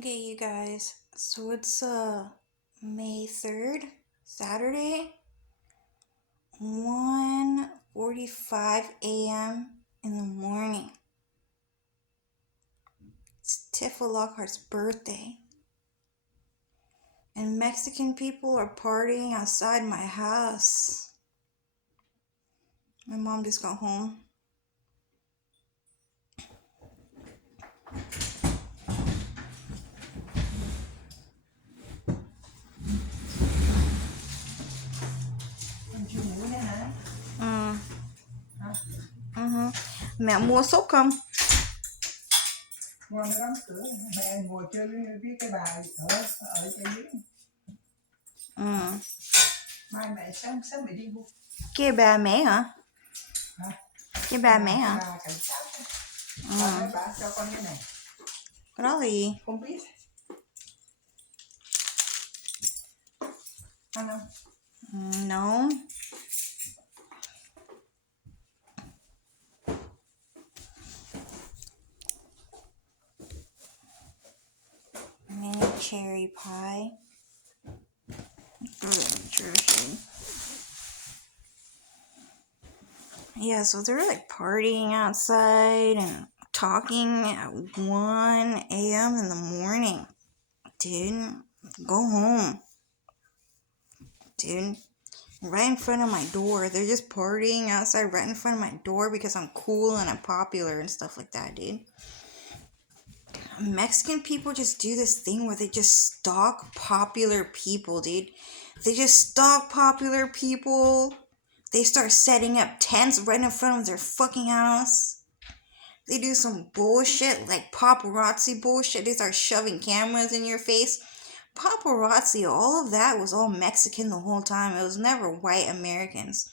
Okay, you guys. So it's May 3rd, Saturday, 1:45 a.m. in the morning. It's Tifa Lockhart's birthday. And Mexican people are partying outside my house. My mom just got home. Ừ. Mẹ mua sốt không? Ngon nó đóng cửa, mẹ ngồi chơi với cái bà ở trên dưới. Mai mẹ sáng mẹ đi mua. Kia bà mẹ hả? Hả? Kia bà mẹ hả? Bà cảnh sát. Bà nói bà cho con cái này. Cái đó là gì? Không biết. Ăn không? No. Mini cherry pie. Jersey. Yeah, so they're like partying outside and talking at 1 a.m. in the morning. Dude, go home. Dude, right in front of my door. They're just partying outside right in front of my door because I'm cool and I'm popular and stuff like that, dude. Mexican people just do this thing where they just stalk popular people, dude. They just stalk popular people. They start setting up tents right in front of their fucking house. They do some bullshit like paparazzi bullshit. They start shoving cameras in your face. Paparazzi, all of that was all Mexican the whole time. It was never white Americans.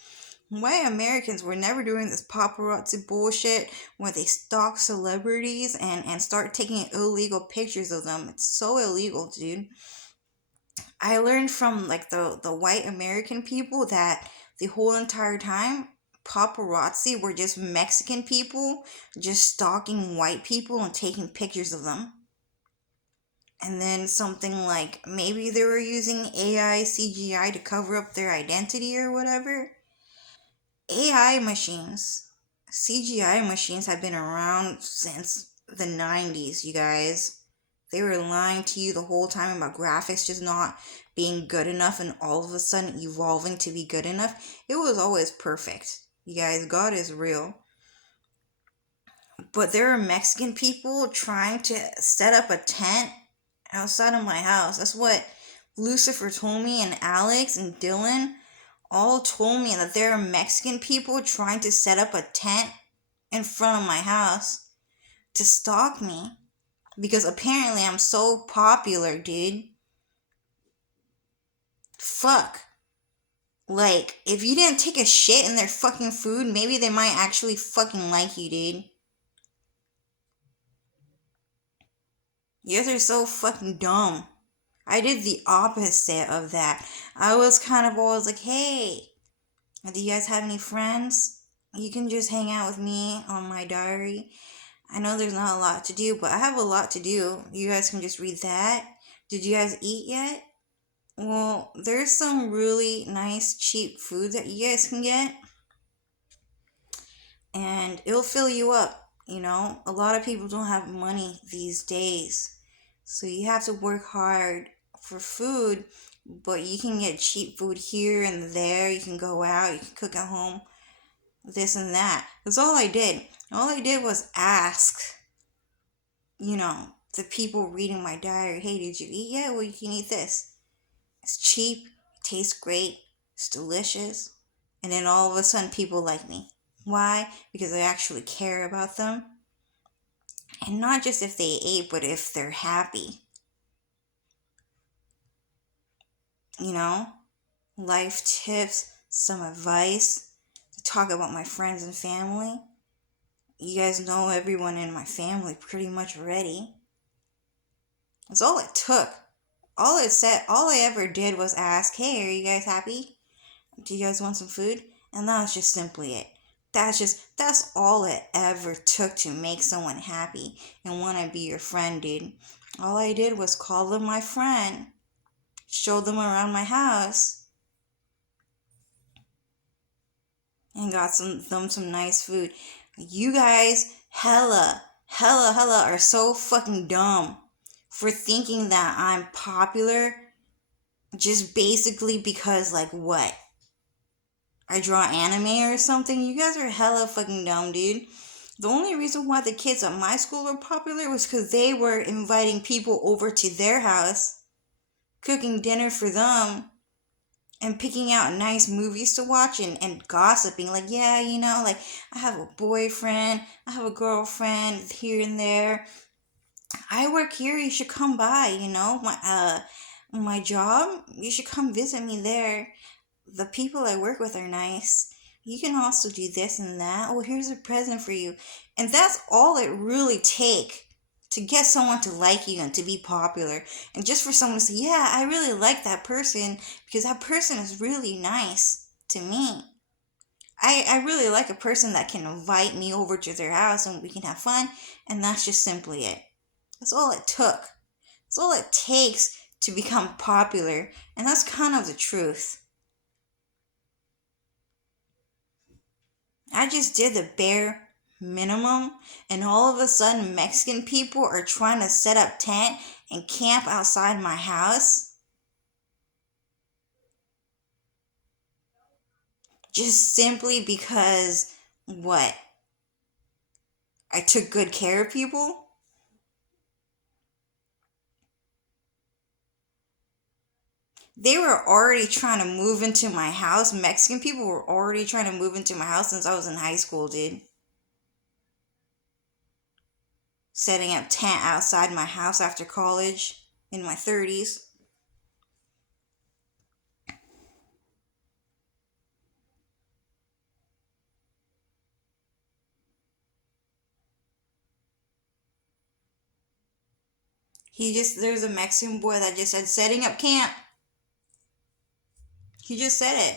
White Americans were never doing this paparazzi bullshit where they stalk celebrities and start taking illegal pictures of them. It's so illegal, dude. I learned from like the white American people that the whole entire time paparazzi were just Mexican people just stalking white people and taking pictures of them. And then something like maybe they were using AI CGI to cover up their identity or whatever. AI machines, CGI machines have been around since the 90s, you guys. They were lying to you the whole time about graphics just not being good enough and all of a sudden evolving to be good enough. It was always perfect. You guys, God is real. But there are Mexican people trying to set up a tent outside of my house. That's what Lucifer told me, and Alex and Dylan all told me that there are Mexican people trying to set up a tent in front of my house to stalk me because apparently I'm so popular, dude. Fuck. Like, if you didn't take a shit in their fucking food, maybe they might actually fucking like you, dude. You guys are so fucking dumb. I did the opposite of that. I was kind of always like, hey, do you guys have any friends? You can just hang out with me on my diary. I know there's not a lot to do, but I have a lot to do. You guys can just read that. Did you guys eat yet? Well, there's some really nice, cheap food that you guys can get. And it'll fill you up, you know? A lot of people don't have money these days. So you have to work hard for food, but you can get cheap food here and there. You can go out, you can cook at home, this and that. That's all I did. All I did was ask, the people reading my diary, hey, did you eat yet? Well, you can eat this. It's cheap, it tastes great, it's delicious. And then all of a sudden people like me. Why? Because I actually care about them. And not just if they ate, but if they're happy. Life tips, some advice, to talk about my friends and family. You guys know everyone in my family pretty much already. That's all it took. All I ever did was ask, hey, are you guys happy? Do you guys want some food? And that's just simply it. That's all it ever took to make someone happy and want to be your friend, dude. All I did was call them my friend, show them around my house, and got some nice food. You guys hella are so fucking dumb for thinking that I'm popular just basically because, like, what? I draw anime or something? You guys are hella fucking dumb, dude. The only reason why the kids at my school were popular was because they were inviting people over to their house, cooking dinner for them, and picking out nice movies to watch and gossiping. Like, yeah, like, I have a boyfriend, I have a girlfriend here and there. I work here, you should come by, my job, you should come visit me there. The people I work with are nice. You can also do this and that. Oh, here's a present for you. And that's all it really takes to get someone to like you and to be popular. And just for someone to say, yeah, I really like that person because that person is really nice to me. I really like a person that can invite me over to their house and we can have fun. And that's just simply it. That's all it took. That's all it takes to become popular. And that's kind of the truth. I just did the bare minimum, and all of a sudden, Mexican people are trying to set up tent and camp outside my house just simply because what? I took good care of people? They were already trying to move into my house. Mexican people were already trying to move into my house since I was in high school, dude. Setting up tent outside my house after college in my 30s. There's a Mexican boy that just said setting up camp. He just said it.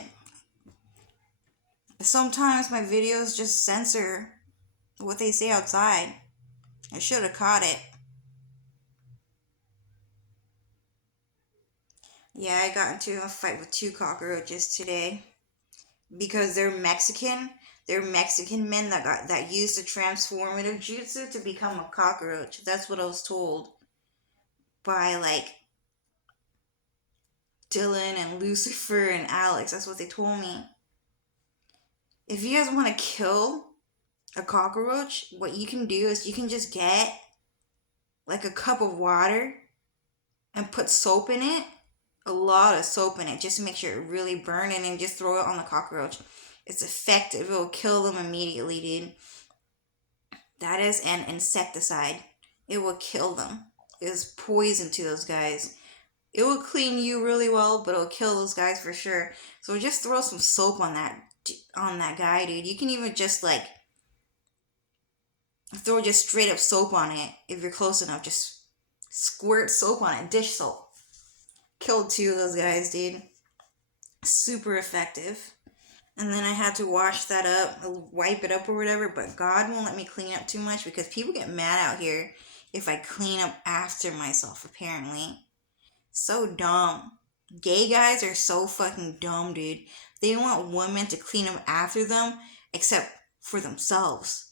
Sometimes my videos just censor what they say outside. I should have caught it. Yeah, I got into a fight with two cockroaches today because they're Mexican. They're Mexican men that used the transformative jutsu to become a cockroach. That's what I was told by, like, Dylan and Lucifer and Alex. That's what they told me. If you guys want to kill a cockroach, what you can do is you can just get like a cup of water and put soap in it, a lot of soap in it, just to make sure it really burns, and then just throw it on the cockroach. It's effective. It will kill them immediately, dude. That is an insecticide. It will kill them. It is poison to those guys. It will clean you really well, but it'll kill those guys for sure. So just throw some soap on that guy, dude. You can even just like throw just straight up soap on it if you're close enough. Just squirt soap on it, dish soap. Killed two of those guys, dude. Super effective. And then I had to wash that up, wipe it up or whatever, but God won't let me clean up too much because people get mad out here if I clean up after myself, apparently. So dumb. Gay guys are so fucking dumb, dude. They want women to clean up after them, except for themselves.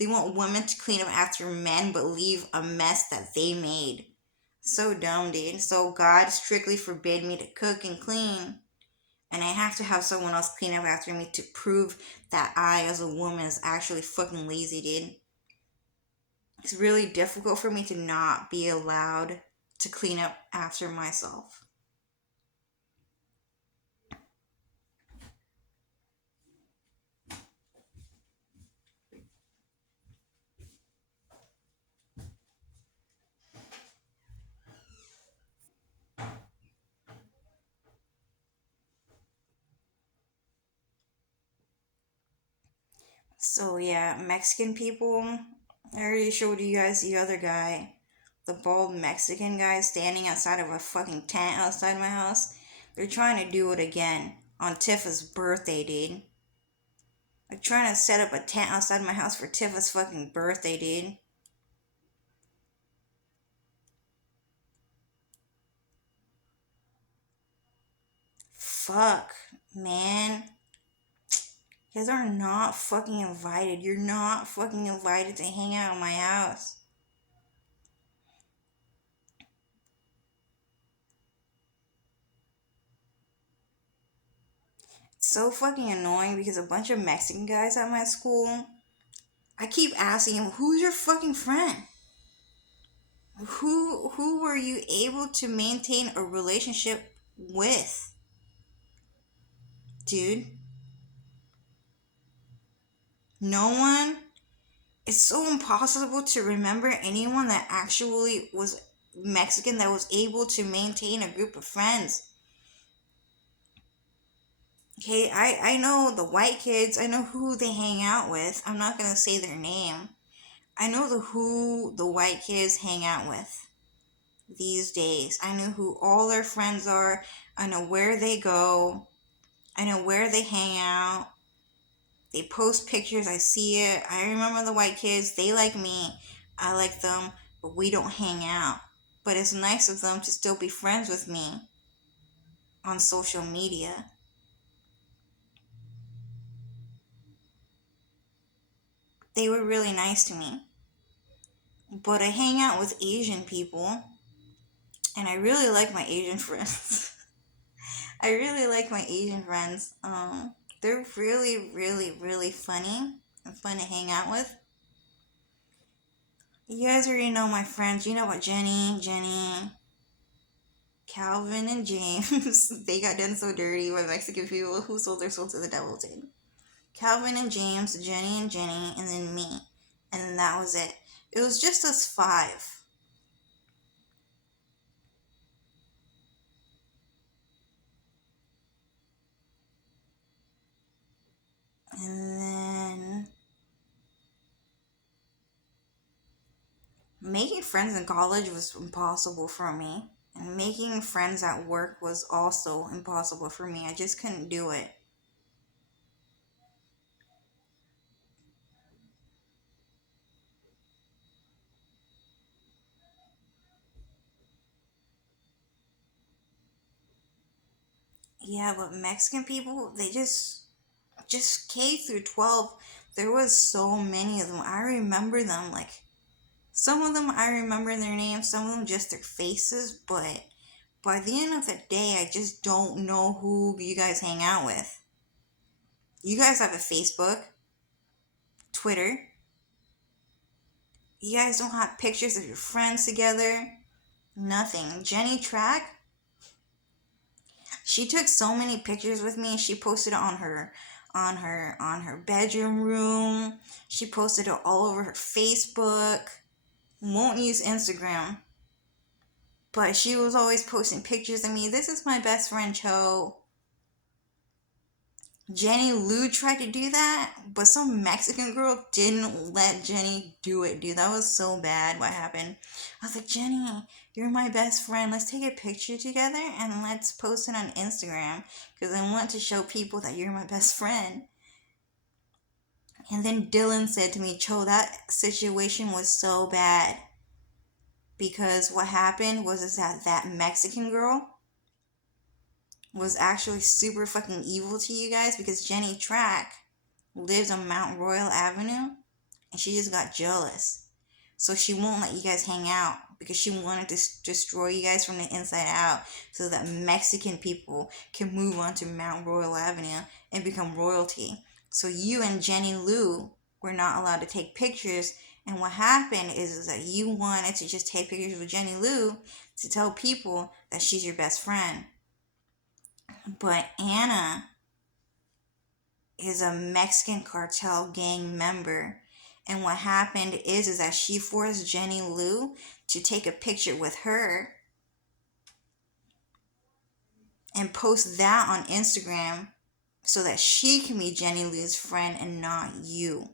They want women to clean up after men, but leave a mess that they made. So dumb, dude. So God strictly forbid me to cook and clean. And I have to have someone else clean up after me to prove that I, as a woman, is actually fucking lazy, dude. It's really difficult for me to not be allowed to clean up after myself. So yeah, Mexican people. I already showed you guys the other guy. The bald Mexican guy standing outside of a fucking tent outside my house. They're trying to do it again on Tifa's birthday, dude. They're trying to set up a tent outside my house for Tifa's fucking birthday, dude. fuck, man. You guys are not fucking invited. You're not fucking invited to hang out at my house. It's so fucking annoying because a bunch of Mexican guys at my school, I keep asking him, who's your fucking friend? Who were you able to maintain a relationship with? Dude, no one? It's so impossible to remember anyone that actually was Mexican that was able to maintain a group of friends. Okay, I know the white kids, I know who they hang out with. I'm not gonna say their name. I know who the white kids hang out with these days. I know who all their friends are. I know where they go. I know where they hang out. They post pictures. I see it. I remember the white kids. They like me. I like them, but we don't hang out. But it's nice of them to still be friends with me on social media. They were really nice to me. But I hang out with Asian people, and I really like my Asian friends. I really like my Asian friends. They're really, really, really funny and fun to hang out with. You guys already know my friends. You know about Jenny, Calvin, and James. They got done so dirty by Mexican people who sold their soul to the devil, dude. Calvin and James, Jenny and Jenny, and then me. And then that was it. It was just us five. And then making friends in college was impossible for me. And making friends at work was also impossible for me. I just couldn't do it. Yeah, but Mexican people, they just K through 12, there was so many of them. I remember them, like, some of them I remember their names, some of them just their faces, but by the end of the day, I just don't know who you guys hang out with. You guys have a Facebook, Twitter. You guys don't have pictures of your friends together. Nothing. Jenny Track, she took so many pictures with me. She posted it on her bedroom room. She posted it all over her Facebook. Won't use Instagram. But she was always posting pictures of me. This is my best friend Cho. Jenny Lou tried to do that, but some Mexican girl didn't let Jenny do it, dude. That was so bad what happened. I was like, Jenny, you're my best friend. Let's take a picture together and let's post it on Instagram because I want to show people that you're my best friend. And then Dylan said to me, Cho, that situation was so bad because what happened was is that Mexican girl was actually super fucking evil to you guys because Jenny Track lives on Mount Royal Avenue and she just got jealous. So she won't let you guys hang out because she wanted to destroy you guys from the inside out so that Mexican people can move on to Mount Royal Avenue and become royalty. So you and Jenny Lou were not allowed to take pictures. And what happened is that you wanted to just take pictures with Jenny Lou to tell people that she's your best friend. But Anna is a Mexican cartel gang member. And what happened is that she forced Jenny Lou to take a picture with her and post that on Instagram so that she can be Jenny Lou's friend and not you.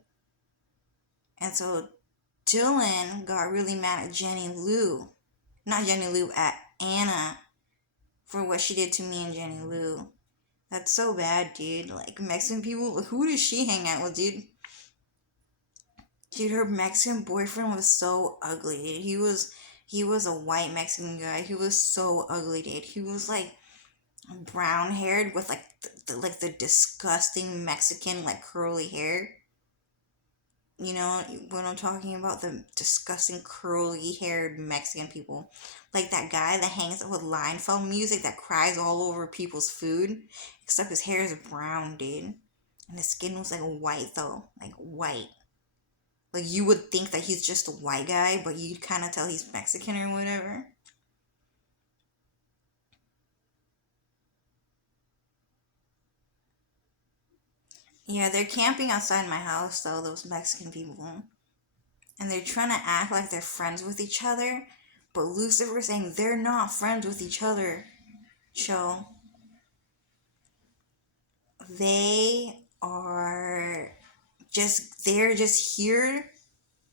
And so Dylan got really mad at Jenny Lou. Not Jenny Lou, at Anna for what she did to me and Jenny Lou. That's so bad, dude. Like, Mexican people, who does she hang out with, dude? Dude, her Mexican boyfriend was so ugly, dude. He was a white Mexican guy. He was so ugly, dude. He was like brown haired with like the disgusting Mexican like curly hair. You know what I'm talking about? The disgusting curly haired Mexican people. Like that guy that hangs out with Leinfeld music that cries all over people's food. Except his hair is brown, dude. And his skin was like white though. Like white. Like you would think that he's just a white guy, but you kind of tell he's Mexican or whatever. Yeah, they're camping outside my house though, those Mexican people. And they're trying to act like they're friends with each other, but Lucifer's saying they're not friends with each other. So they're just here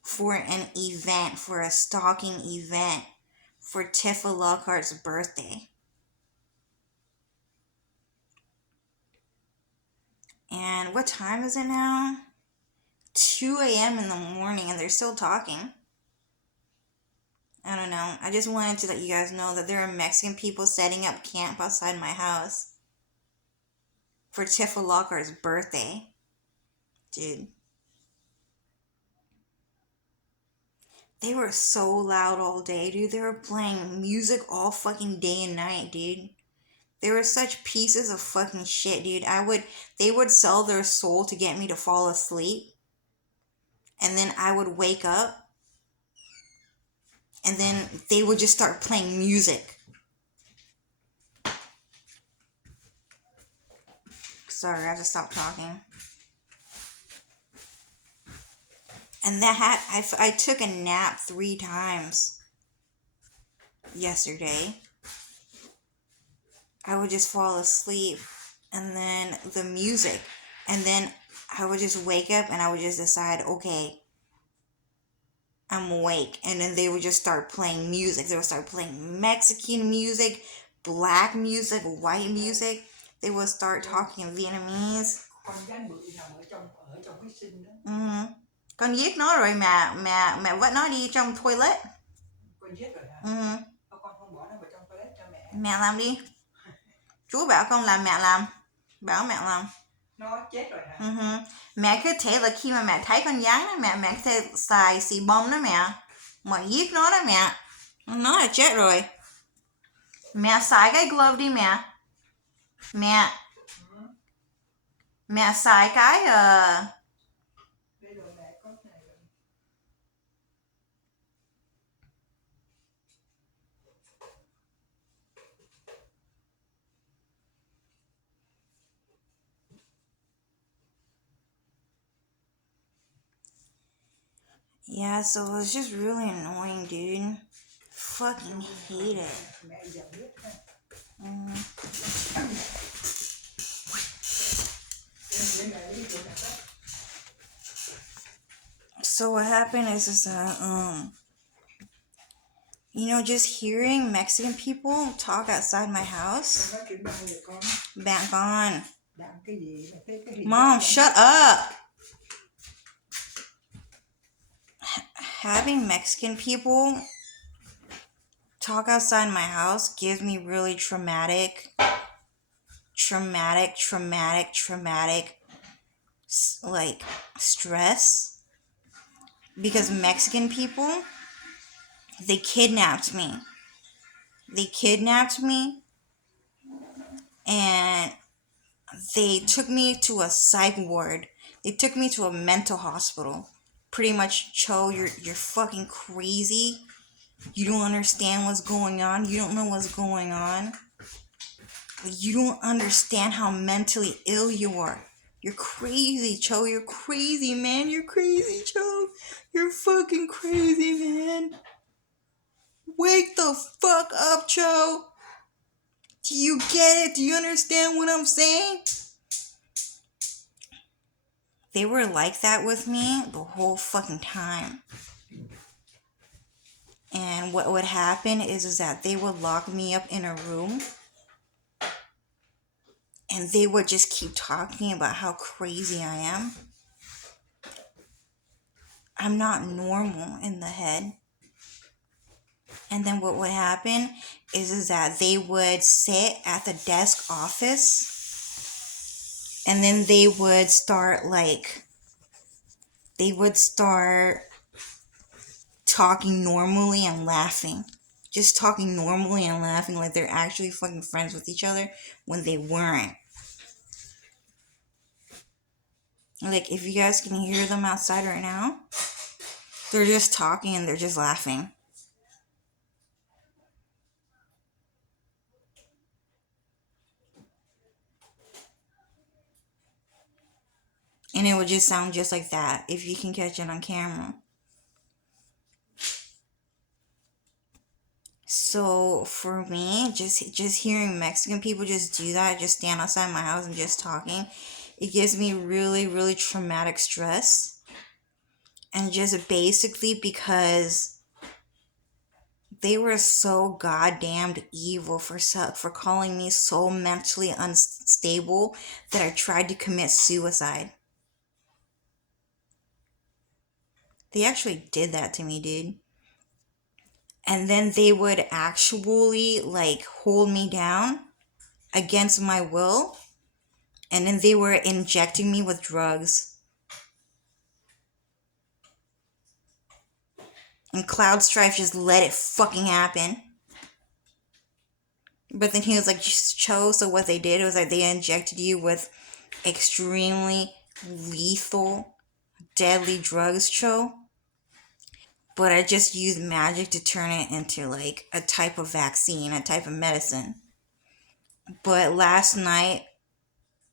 for an event, for a stalking event for Tifa Lockhart's birthday. And what time is it now? 2 a.m. in the morning, and they're still talking. I don't know. I just wanted to let you guys know that there are Mexican people setting up camp outside my house for Tifa Lockhart's birthday. Dude. They were so loud all day, dude. They were playing music all fucking day and night, dude. They were such pieces of fucking shit, dude. They would sell their soul to get me to fall asleep. And then I would wake up. And then they would just start playing music. Sorry, I have to stop talking. And I took a nap 3 times yesterday. I would just fall asleep, and then the music, and then I would just wake up and I would just decide, okay, I'm awake. And then they would just start playing music. They would start playing Mexican music, black music, white music. They would start talking Vietnamese. Con giết nó rồi mà vợ nó đi trong toilet. Con giết rồi hả? Sao con không bỏ nó vào trong toilet cho mẹ? Mẹ làm đi. Chú bảo con làm, mẹ làm. Bảo mẹ làm. Nó chết rồi hả? Mẹ cứ thể là khi mà mẹ thấy con rắn đó, mẹ có thể xài xì bông đó mẹ. Mà giết nó đó mẹ. Nó là chết rồi. Mẹ xài cái glove đi mẹ. Mẹ xài cái Yeah, so it was just really annoying, dude. Fucking hate it. So what happened is that, just hearing Mexican people talk outside my house. Back on. Mom, shut up. Having Mexican people talk outside my house gives me really traumatic, like, stress. Because Mexican people, they kidnapped me. And they took me to a psych ward. They took me to a mental hospital. Pretty much, Cho, you're fucking crazy. You don't understand what's going on. You don't know what's going on. You don't understand how mentally ill you are. You're crazy, Cho. You're crazy, man. You're crazy, Cho. You're fucking crazy, man. Wake the fuck up, Cho. Do you get it? Do you understand what I'm saying? They were like that with me the whole fucking time. And what would happen is that they would lock me up in a room. And they would just keep talking about how crazy I am. I'm not normal in the head. And then what would happen is that they would sit at the desk office, and then they would start talking normally and laughing. Just talking normally and laughing like they're actually fucking friends with each other when they weren't. Like, if you guys can hear them outside right now, they're just talking and they're just laughing. And it would just sound just like that if you can catch it on camera. So for me, just hearing Mexican people just do that, just stand outside my house and just talking, it gives me really, really traumatic stress. And just basically because they were so goddamn evil for calling me so mentally unstable that I tried to commit suicide. They actually did that to me, dude. And then they would actually hold me down against my will, and then they were injecting me with drugs. And Cloud Strife just let it fucking happen. But then he was like, Cho, so what they did was they injected you with extremely lethal, deadly drugs, Cho. But I just used magic to turn it into a type of vaccine, a type of medicine. But last night,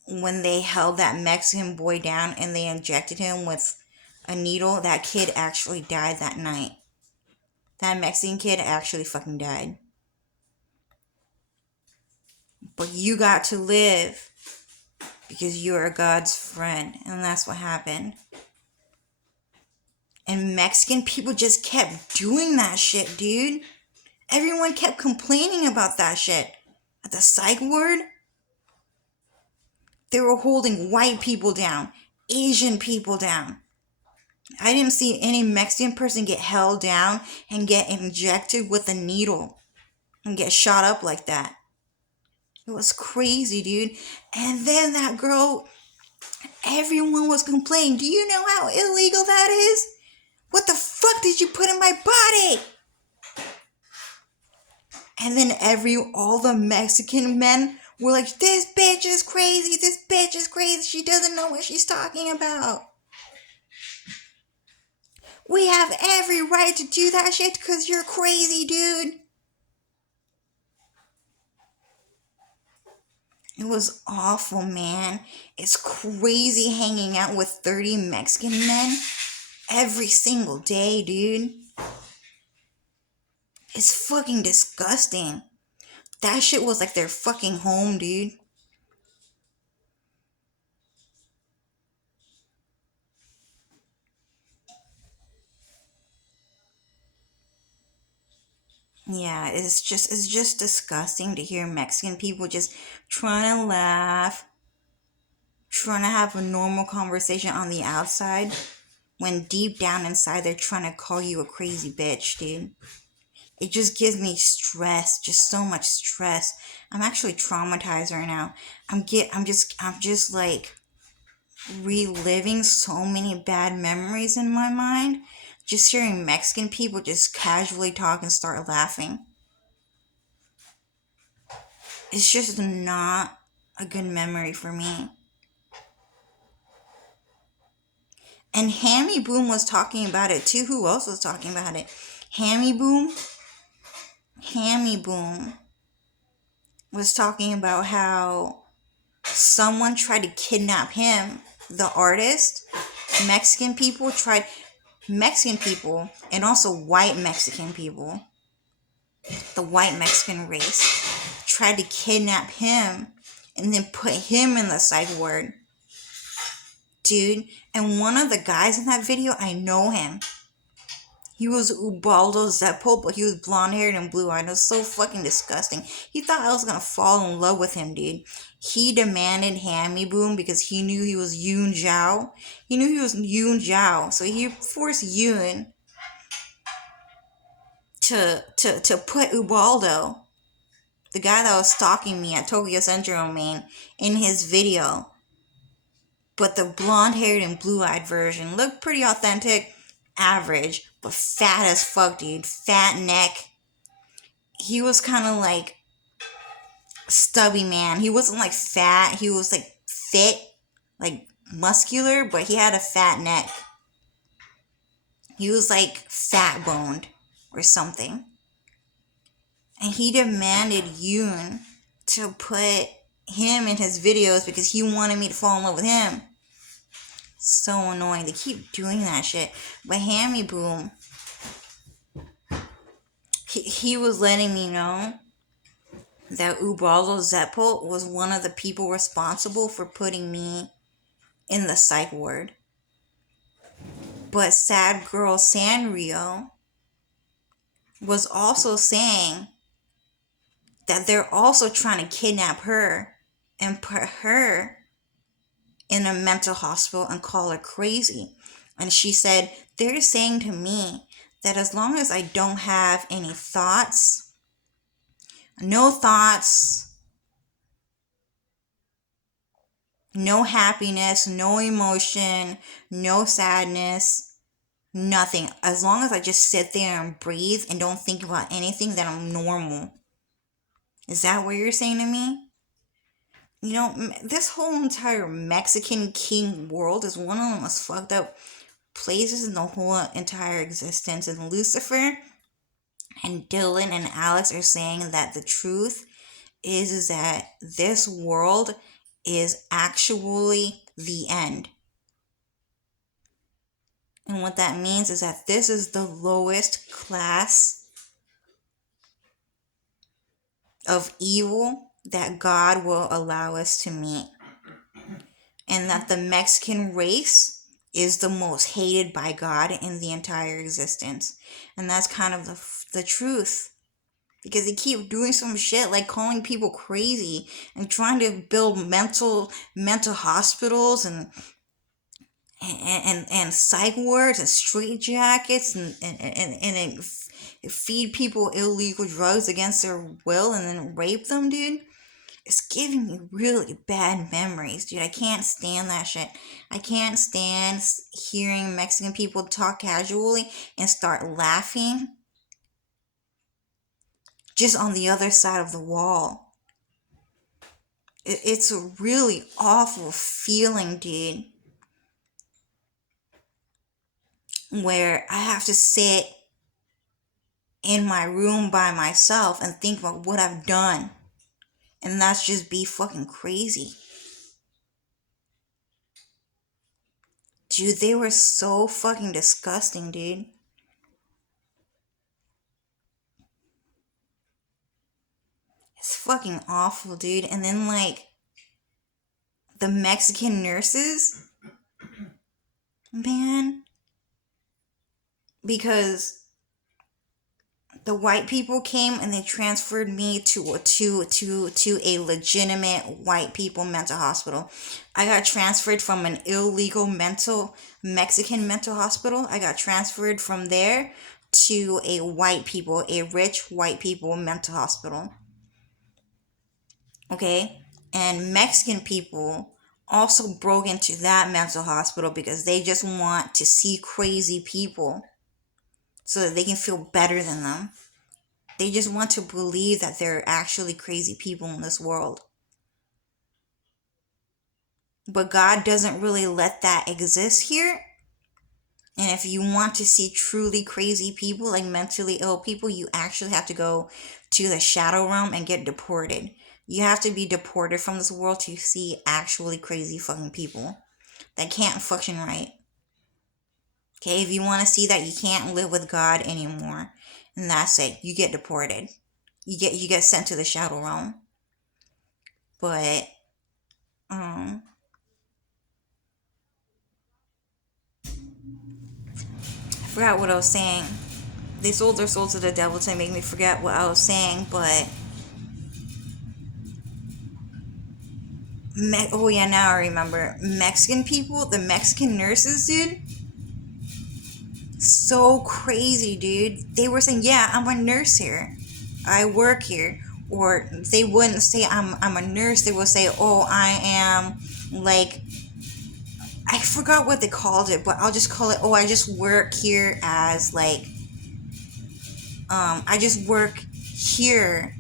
when they held that Mexican boy down and they injected him with a needle, that kid actually died that night. That Mexican kid actually fucking died. But you got to live because you are God's friend, and that's what happened. And Mexican people just kept doing that shit, dude. Everyone kept complaining about that shit. At the psych ward, they were holding white people down, Asian people down. I didn't see any Mexican person get held down and get injected with a needle and get shot up like that. It was crazy, dude. And then that girl, everyone was complaining. Do you know how illegal that is? What the fuck did you put in my body? And then all the Mexican men were like, this bitch is crazy. This bitch is crazy. She doesn't know what she's talking about. We have every right to do that shit because you're crazy, dude. It was awful, man. It's crazy hanging out with 30 Mexican men every single day, dude. It's fucking disgusting. That shit was like their fucking home, dude. Yeah, it's just disgusting to hear Mexican people just trying to laugh, trying to have a normal conversation on the outside, when deep down inside they're trying to call you a crazy bitch, dude. It just gives me stress, just so much stress. I'm actually traumatized right now. I'm just reliving so many bad memories in my mind. Just hearing Mexican people just casually talk and start laughing. It's just not a good memory for me. And Hammy Boom was talking about it too. Who else was talking about it? Hammy Boom was talking about how someone tried to kidnap him, the artist. Mexican people, and also white Mexican people, the white Mexican race, tried to kidnap him and then put him in the psych ward. Dude, and one of the guys in that video, I know him. He was Ubaldo Zeppo, but he was blonde haired and blue eyed. It was so fucking disgusting. He thought I was gonna fall in love with him, dude. He demanded Hammy Boom because he knew he was Yoon Zhao. He knew he was Yoon Zhao, so he forced Yoon to put Ubaldo, the guy that was stalking me at Tokyo Central Main, in his video. But the blonde-haired and blue-eyed version looked pretty authentic, average, but fat as fuck, dude. Fat neck. He was kind of like stubby man. He wasn't like fat. He was like fit, like muscular, but he had a fat neck. He was like fat boned or something. And he demanded Yoon to put him in his videos because he wanted me to fall in love with him. So annoying. They keep doing that shit. But Hammy Boom, he was letting me know that Ubaldo Zeppo was one of the people responsible for putting me in the psych ward. But Sad Girl Sanrio was also saying that they're also trying to kidnap her and put her in a mental hospital and call her crazy. And she said, they're saying to me that as long as I don't have any thoughts, no happiness, no emotion, no sadness, nothing. As long as I just sit there and breathe and don't think about anything, then I'm normal. Is that what you're saying to me? You know, this whole entire Mexican king world is one of the most fucked up places in the whole entire existence. And Lucifer and Dylan and Alex are saying that the truth is that this world is actually the end. And what that means is that this is the lowest class of evil that God will allow us to meet. And that the Mexican race is the most hated by God in the entire existence. And that's kind of the truth. Because they keep doing some shit like calling people crazy and trying to build mental hospitals and psych wards and straitjackets and feed people illegal drugs against their will and then rape them, dude. It's giving me really bad memories, dude. I can't stand that shit. I can't stand hearing Mexican people talk casually and start laughing just on the other side of the wall. It's a really awful feeling, dude, where I have to sit in my room by myself and think about what I've done. And that's just be fucking crazy. Dude, they were so fucking disgusting, dude. It's fucking awful, dude. And then, like, the Mexican nurses, man, because the white people came and they transferred me to a legitimate white people mental hospital. I got transferred from an illegal Mexican mental hospital. I got transferred from there to a rich white people mental hospital. Okay? And Mexican people also broke into that mental hospital because they just want to see crazy people so that they can feel better than them. They just want to believe that there are actually crazy people in this world. But God doesn't really let that exist here. And if you want to see truly crazy people, like mentally ill people, you actually have to go to the shadow realm and get deported. You have to be deported from this world to see actually crazy fucking people that can't function right. Okay, if you want to see that you can't live with God anymore, and that's it, you get deported. You get sent to the shadow realm. But I forgot what I was saying. They sold their soul to the devil to make me forget what I was saying, but oh yeah, now I remember. Mexican people, the Mexican nurses, dude, So crazy, dude. They were saying, yeah, I'm a nurse here. I work here. Or they wouldn't say I'm a nurse. They would say, oh, I am like, I forgot what they called it, but I'll just call it, oh, I just work here as like, I just work here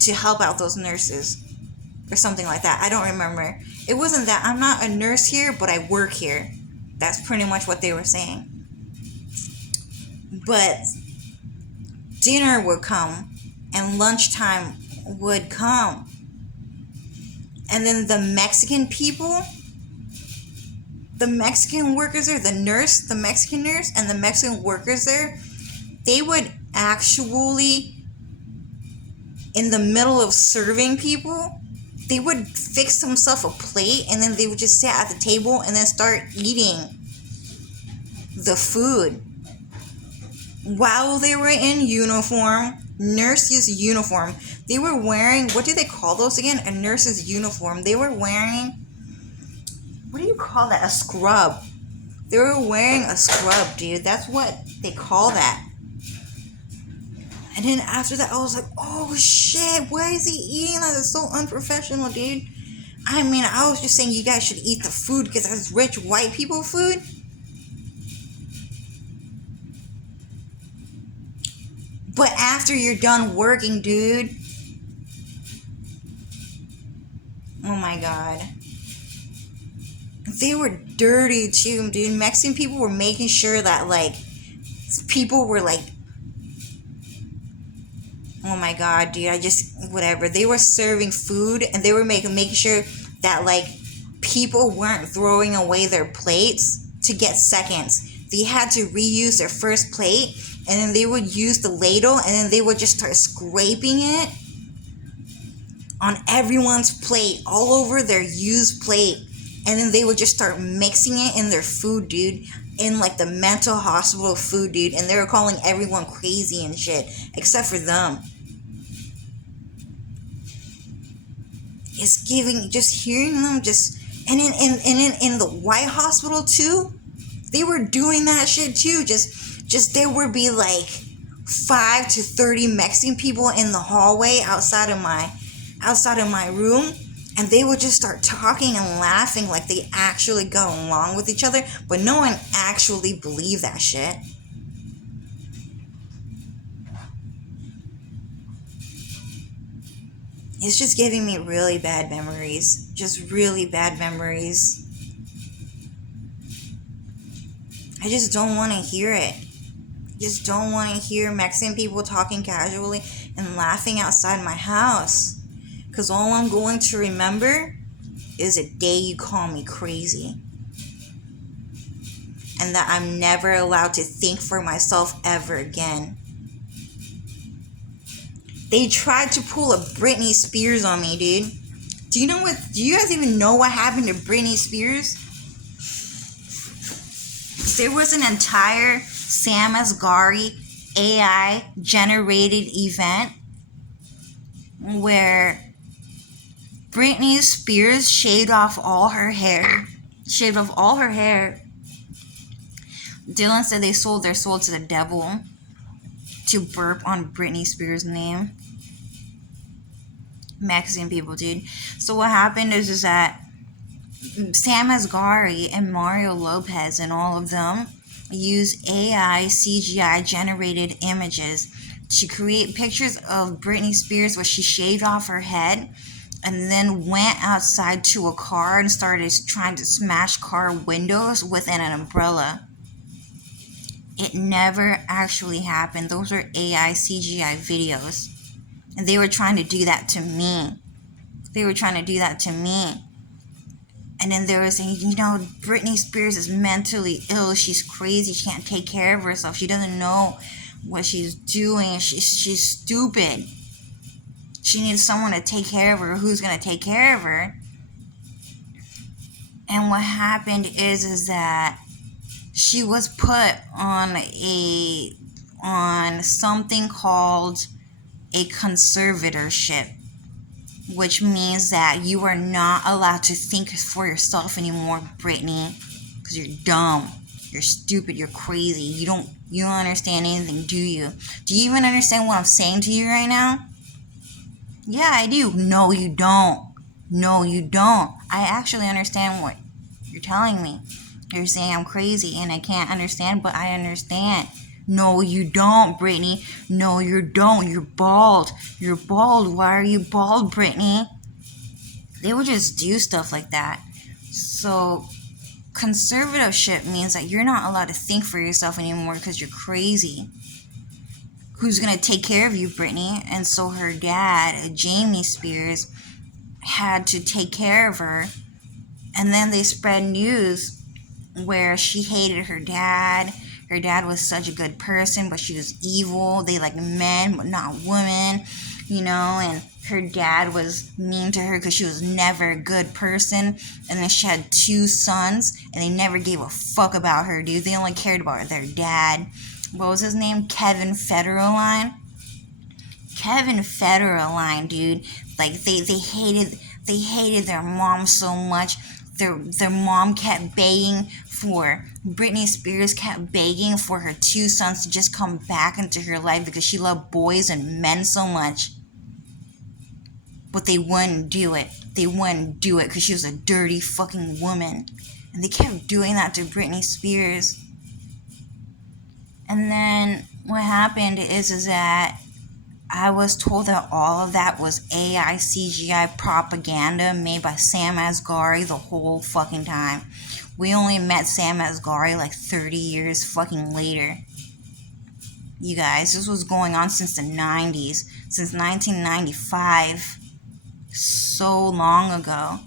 to help out those nurses or something like that. I don't remember. It wasn't that. I'm not a nurse here, but I work here. That's pretty much what they were saying. But dinner would come and lunchtime would come. And then the Mexican people, the Mexican workers there, the Mexican nurse and the Mexican workers there, they would actually, in the middle of serving people, they would fix themselves a plate and then they would just sit at the table and then start eating the food while they were in uniform, nurse's uniform. They were wearing, what do they call those again? A nurse's uniform. They were wearing, what do you call that? A scrub. They were wearing a scrub, dude. That's what they call that. And then after that, I was like, oh shit, why is he eating that? It's so unprofessional, dude. I mean, I was just saying you guys should eat the food because that's rich white people food. But after you're done working, dude. Oh my god. They were dirty too, dude. Mexican people were making sure that, like, people were like, oh my god, dude, whatever. They were serving food and they were making sure that, like, people weren't throwing away their plates to get seconds. They had to reuse their first plate and then they would use the ladle and then they would just start scraping it on everyone's plate, all over their used plate. And then they would just start mixing it in their food, dude. In like the mental hospital food, dude. And they were calling everyone crazy and shit. Except for them. It's giving, just hearing them just, and in the white hospital too, they were doing that shit too. Just there would be like 5 to 30 Mexican people in the hallway outside of my room, and they would just start talking and laughing like they actually got along with each other, but no one actually believed that shit. It's just giving me really bad memories. Just really bad memories. I just don't want to hear it. Just don't want to hear Mexican people talking casually and laughing outside my house. Because all I'm going to remember is a day you call me crazy. And that I'm never allowed to think for myself ever again. They tried to pull a Britney Spears on me, dude. Do you guys even know what happened to Britney Spears? There was an entire Sam Asghari AI generated event where Britney Spears shaved off all her hair. Dylan said they sold their soul to the devil to burp on Britney Spears' name. Mexican people, dude. So what happened is that Sam Asghari and Mario Lopez and all of them use AI CGI generated images to create pictures of Britney Spears where she shaved off her head and then went outside to a car and started trying to smash car windows with an umbrella. It never actually happened. Those are AI CGI videos. And they were trying to do that to me. And then they were saying, Britney Spears is mentally ill. She's crazy. She can't take care of herself. She doesn't know what she's doing. She's stupid. She needs someone to take care of her. Who's going to take care of her? And what happened is that she was put on something called a conservatorship, which means that you are not allowed to think for yourself anymore, Britney, because you're dumb, you're stupid, you're crazy. You don't understand anything, do you? Do you even understand what I'm saying to you right now? Yeah, I do. No, you don't. No, you don't. I actually understand what you're telling me. You're saying I'm crazy and I can't understand, but I understand. No, you don't, Brittany. No, you don't. You're bald. You're bald. Why are you bald, Brittany? They would just do stuff like that. So conservatorship means that you're not allowed to think for yourself anymore because you're crazy. Who's going to take care of you, Brittany? And so her dad, Jamie Spears, had to take care of her. And then they spread news where she hated her dad. Her dad was such a good person, but she was evil. They like men, but not women, and her dad was mean to her because she was never a good person. And then she had 2 sons, and they never gave a fuck about her, dude. They only cared about their dad. What was his name? Kevin Federline. Kevin Federline, dude. Like they hated their mom so much. Their mom kept begging for Britney Spears kept begging for her 2 sons to just come back into her life because she loved boys and men so much. But they wouldn't do it. They wouldn't do it because she was a dirty fucking woman. And they kept doing that to Britney Spears. And then what happened is that I was told that all of that was AI CGI propaganda made by Sam Asghari the whole fucking time. We only met Sam Asghari like 30 years fucking later. You guys, this was going on since the 90s, since 1995. So long ago.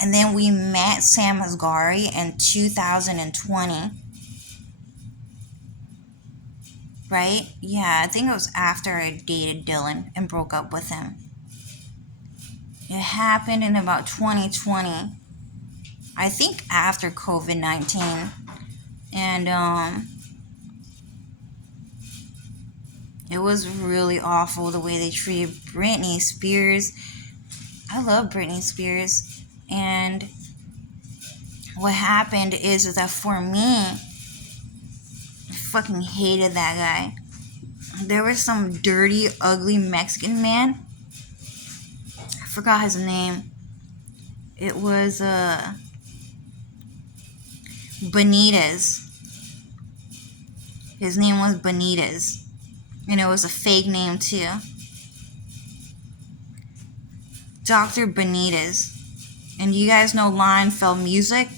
And then we met Sam Asghari in 2020. Right? Yeah, I think it was after I dated Dylan and broke up with him. It happened in about 2020. I think after COVID-19. And it was really awful the way they treated Britney Spears. I love Britney Spears. And what happened is that for me, fucking hated that guy. There was some dirty, ugly Mexican man. I forgot his name. It was Benitez. His name was Benitez. And it was a fake name too. Dr. Benitez. And you guys know Lionfeld Music?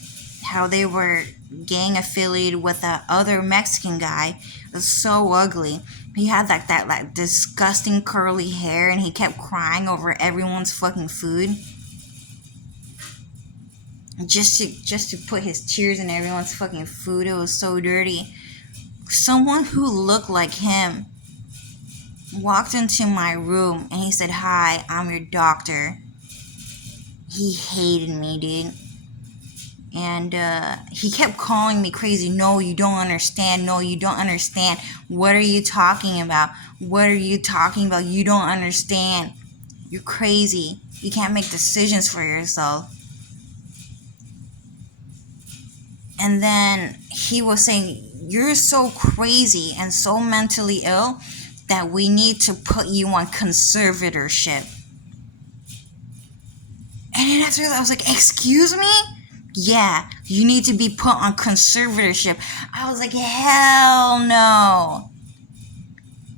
How they were gang affiliated with that other Mexican guy. It was so ugly. He had that disgusting curly hair, and he kept crying over everyone's fucking food. Just to put his tears in everyone's fucking food. It was so dirty. Someone who looked like him walked into my room and he said, "Hi, I'm your doctor." He hated me, dude. And he kept calling me crazy. No, you don't understand. No, you don't understand. What are you talking about? What are you talking about? You don't understand. You're crazy. You can't make decisions for yourself. And then he was saying, you're so crazy and so mentally ill that we need to put you on conservatorship. And then after that, I was like, excuse me? Yeah, you need to be put on conservatorship. I was like, hell no.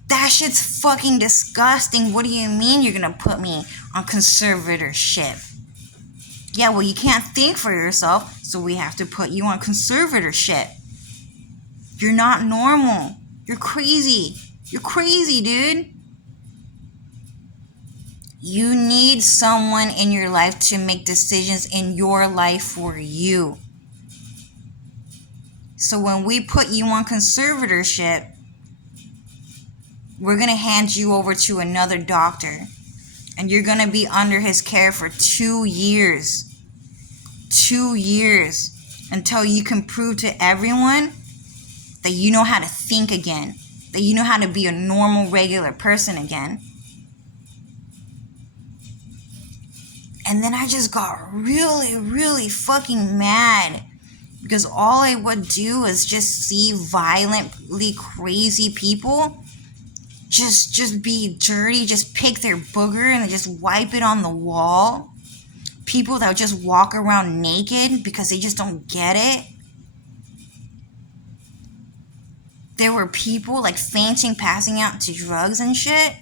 That shit's fucking disgusting. What do you mean you're gonna put me on conservatorship? Yeah, well, you can't think for yourself, so we have to put you on conservatorship. You're not normal. You're crazy. You're crazy, dude. You need someone in your life to make decisions in your life for you. So when we put you on conservatorship, we're going to hand you over to another doctor. And you're going to be under his care for 2 years. 2 years. Until you can prove to everyone that you know how to think again. That you know how to be a normal, regular person again. And then I just got really, really fucking mad Because all I would do is just see violently crazy people just be dirty, just pick their booger and just wipe it on the wall. People that would just walk around naked because they just don't get it. There were people like fainting, passing out to drugs and shit.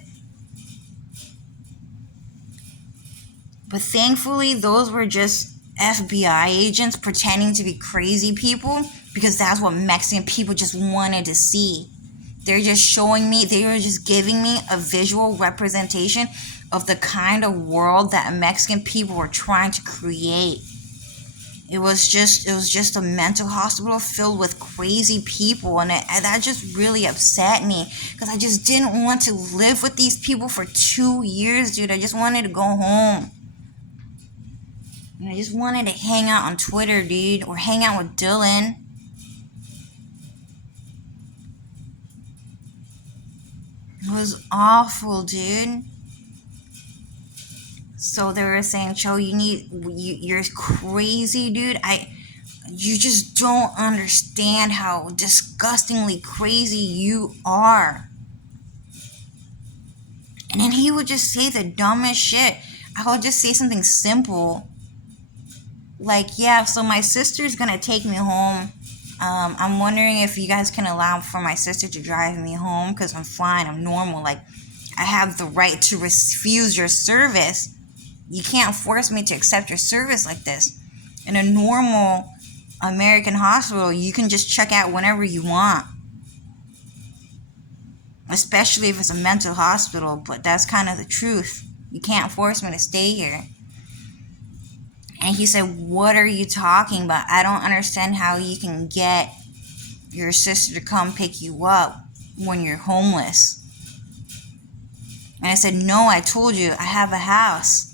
But thankfully, those were just FBI agents pretending to be crazy people because that's what Mexican people just wanted to see. They're just showing me, they were just giving me a visual representation of the kind of world that Mexican people were trying to create. It was just a mental hospital filled with crazy people, and that just really upset me because I just didn't want to live with these people for 2 years, dude. I just wanted to go home. And I just wanted to hang out on Twitter, dude, or hang out with Dylan. It was awful, dude. So they were saying, Cho, you're crazy, dude. You just don't understand how disgustingly crazy you are. And then he would just say the dumbest shit. I would just say something simple. Like, yeah, so my sister's gonna take me home. I'm wondering if you guys can allow for my sister to drive me home because I'm fine, I'm normal. Like, I have the right to refuse your service. You can't force me to accept your service like this. In a normal American hospital, you can just check out whenever you want. Especially if it's a mental hospital, but that's kind of the truth. You can't force me to stay here. And he said, what are you talking about? I don't understand how you can get your sister to come pick you up when you're homeless. And I said, no, I told you, I have a house.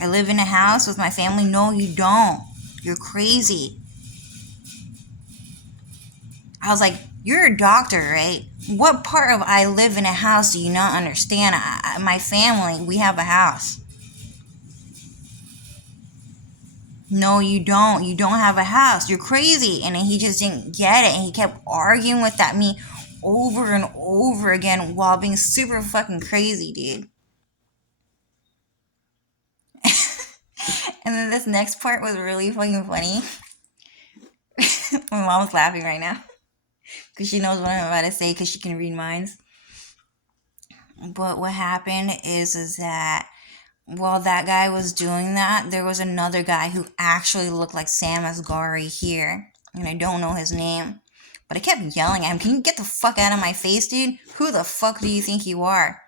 I live in a house with my family. No, you don't. You're crazy. I was like, you're a doctor, right? What part of I live in a house do you not understand? My family, we have a house. No, you don't. You don't have a house. You're crazy. And then he just didn't get it. And he kept arguing with me over and over again while being super fucking crazy, dude. And then this next part was really fucking funny. My mom's laughing right now because she knows what I'm about to say because she can read minds. But what happened is that while that guy was doing that, there was another guy who actually looked like Sam Asghari here. And I don't know his name. But I kept yelling at him, can you get the fuck out of my face, dude? Who the fuck do you think you are?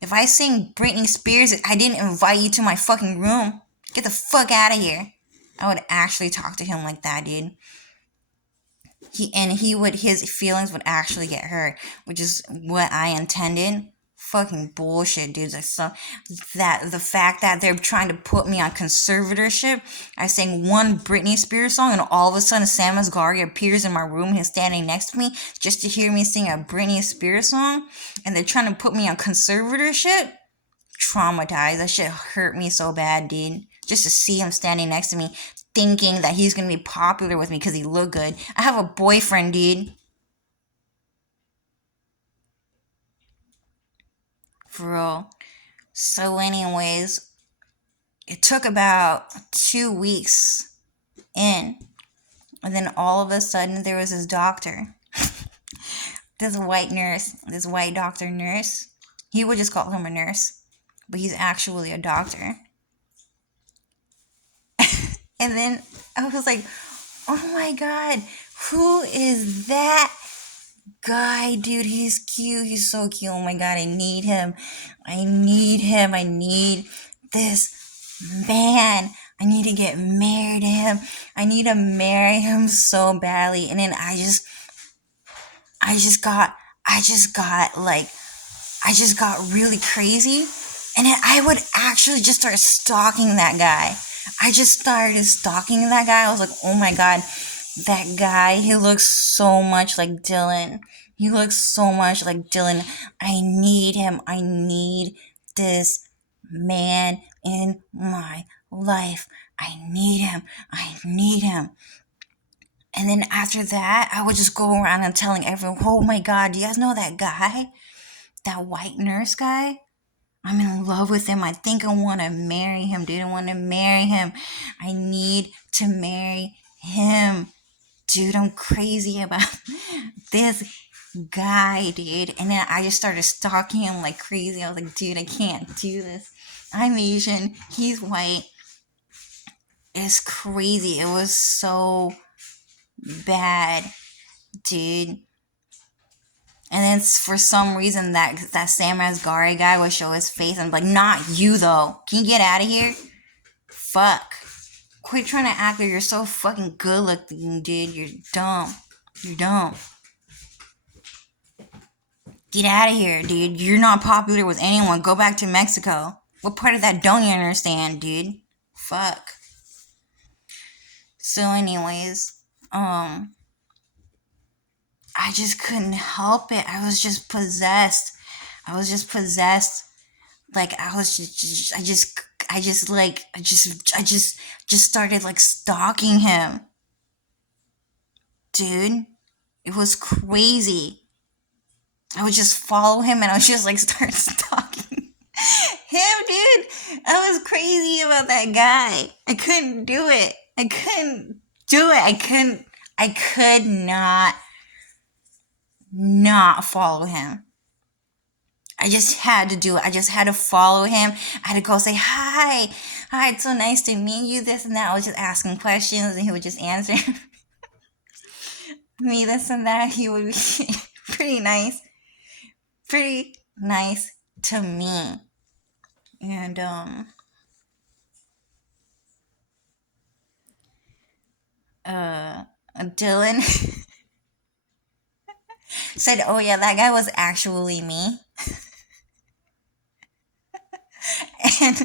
If I sing Britney Spears, I didn't invite you to my fucking room. Get the fuck out of here. I would actually talk to him like that, dude. His feelings would actually get hurt, which is what I intended. Fucking bullshit, dudes. I saw that the fact that they're trying to put me on conservatorship. I sang one Britney Spears song, and all of a sudden Sam Asghari appears in my room. He's standing next to me just to hear me sing a Britney Spears song, and they're trying to put me on conservatorship. Traumatized. That shit hurt me so bad, dude. Just to see him standing next to me, thinking that he's gonna be popular with me because he looked good. I have a boyfriend, dude. For real. So anyways, it took about 2 weeks in, and then all of a sudden there was this doctor. This white doctor nurse. He would just call him a nurse, but he's actually a doctor. And then I was like, oh my god, who is that guy, dude? He's cute. He's so cute. Oh my god, I need him. I need this man. I need to get married to him. I need to marry him so badly. And then I just got really crazy. And then I would actually just start stalking that guy. I just started stalking that guy. I was like, oh my god, that guy, he looks so much like Dylan. I need him. I need this man in my life. I need him. I need him. And then after that, I would just go around and telling everyone, oh my God, do you guys know that guy? That white nurse guy? I'm in love with him. I think I want to marry him, dude. I want to marry him. I need to marry him. Dude, I'm crazy about this guy, dude. And then I just started stalking him like crazy. I was like, dude, I can't do this. I'm Asian. He's white. It's crazy. It was so bad, dude. And then for some reason that Sam Asghari guy would show his face. I'm like, not you though. Can you get out of here? Fuck. Quit trying to act like you're so fucking good looking, dude. You're dumb. You're dumb. Get out of here, dude. You're not popular with anyone. Go back to Mexico. What part of that don't you understand, dude? Fuck. So anyways, I just couldn't help it. I was just possessed. Like I just started like stalking him. Dude, it was crazy. I would just follow him and I would just like start stalking him, dude. I was crazy about that guy. I couldn't do it. I could not follow him. I just had to do it. I just had to follow him. I had to go say, hi, it's so nice to meet you, this and that. I was just asking questions and he would just answer me this and that. He would be pretty nice to me. And Dylan said, oh yeah, that guy was actually me. And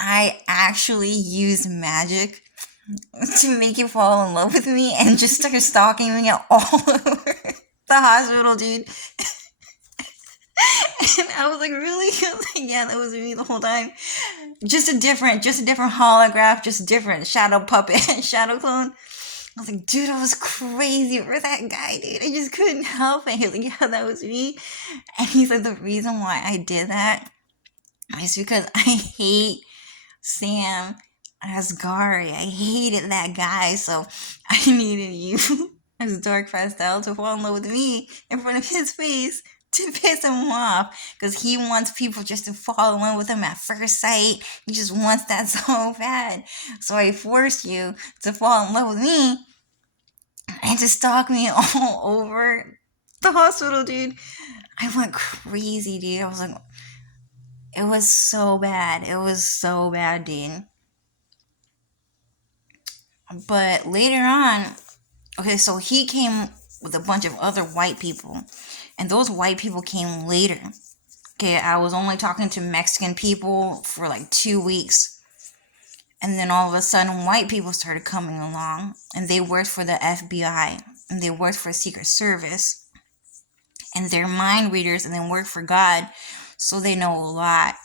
I actually used magic to make you fall in love with me and just started stalking me all over the hospital, dude. And I was like, really? I was like, yeah, that was me the whole time. Just a different holograph, just a different shadow puppet, shadow clone. I was like, dude, I was crazy for that guy, dude. I just couldn't help it. He was like, yeah, that was me. And he's like, the reason why I did that is because I hate Sam Asghari. I hated that guy, so I needed you as Dark Pastel to fall in love with me in front of his face to piss him off, because he wants people just to fall in love with him at first sight. He just wants that so bad. So I forced you to fall in love with me and to stalk me all over the hospital, dude. I went crazy, dude. I was like, it was so bad. It was so bad, dude. But later on, okay, so he came with a bunch of other white people, and those white people came later. Okay, I was only talking to Mexican people for like 2 weeks, and then all of a sudden white people started coming along, and they worked for the FBI, and they worked for Secret Service, and they're mind readers, and they work for God, so they know a lot.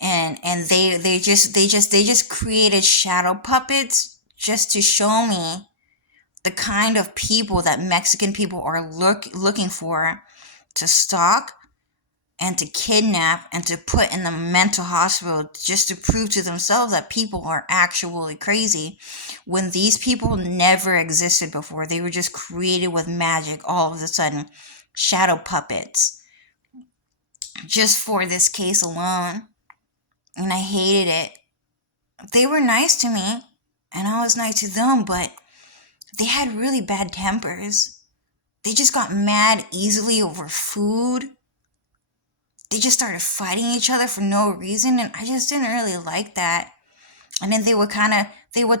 And they just created shadow puppets just to show me the kind of people that Mexican people are looking for to stalk and to kidnap and to put in the mental hospital, just to prove to themselves that people are actually crazy, when these people never existed before. They were just created with magic all of a sudden. Shadow puppets. Just for this case alone. And I hated it. They were nice to me, and I was nice to them, but they had really bad tempers. They just got mad easily over food. They just started fighting each other for no reason, and I just didn't really like that. And then they would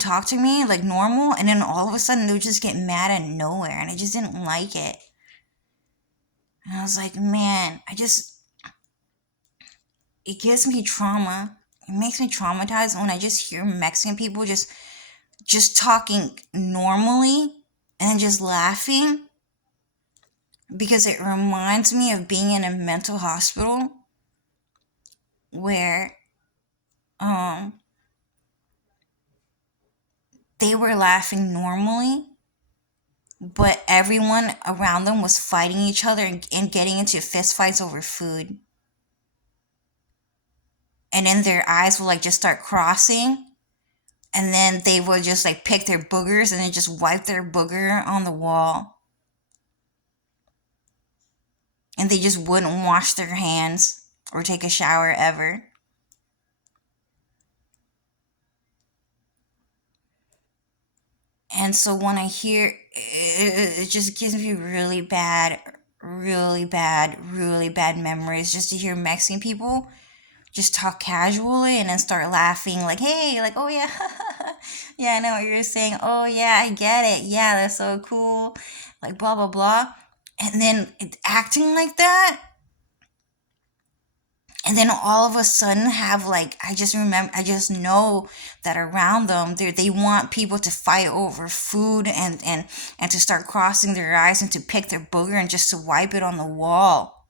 talk to me like normal, and then all of a sudden they would just get mad out of nowhere, and I just didn't like it. And I was like, man, it gives me trauma. It makes me traumatized when I just hear Mexican people just talking normally and just laughing, because it reminds me of being in a mental hospital where they were laughing normally, but everyone around them was fighting each other and getting into fistfights over food. And then their eyes would like just start crossing, and then they would just like pick their boogers and then just wipe their booger on the wall. And they just wouldn't wash their hands or take a shower ever. And so when I hear it just gives me really bad memories just to hear Mexican people just talk casually and then start laughing like, hey, like, oh yeah, yeah, I know what you're saying. Oh yeah, I get it. Yeah, that's so cool. Like blah blah blah. And then acting like that. And then all of a sudden have like, I just know that around them, they want people to fight over food and to start crossing their eyes and to pick their booger and just to wipe it on the wall.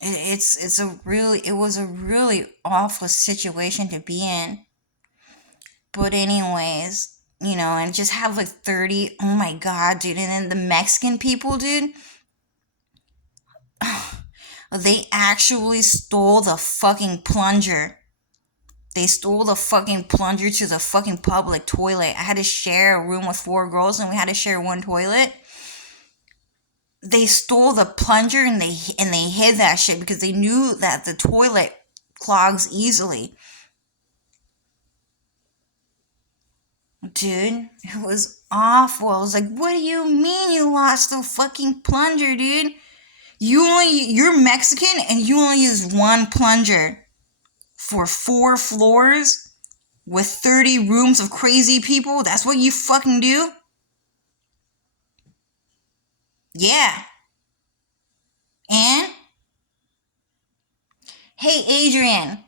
It was a really awful situation to be in. But anyways, and just have like 30, oh my God, dude. And then the Mexican people, dude, they actually stole the fucking plunger. They stole the fucking plunger to the fucking public toilet. I had to share a room with 4 girls and we had to share one toilet. They stole the plunger and they hid that shit because they knew that the toilet clogs easily. Dude, it was awful. I was like, what do you mean you lost the fucking plunger, dude? You're Mexican and you only use one plunger for 4 floors with 30 rooms of crazy people? That's what you fucking do? Yeah. And? Hey, Adrian,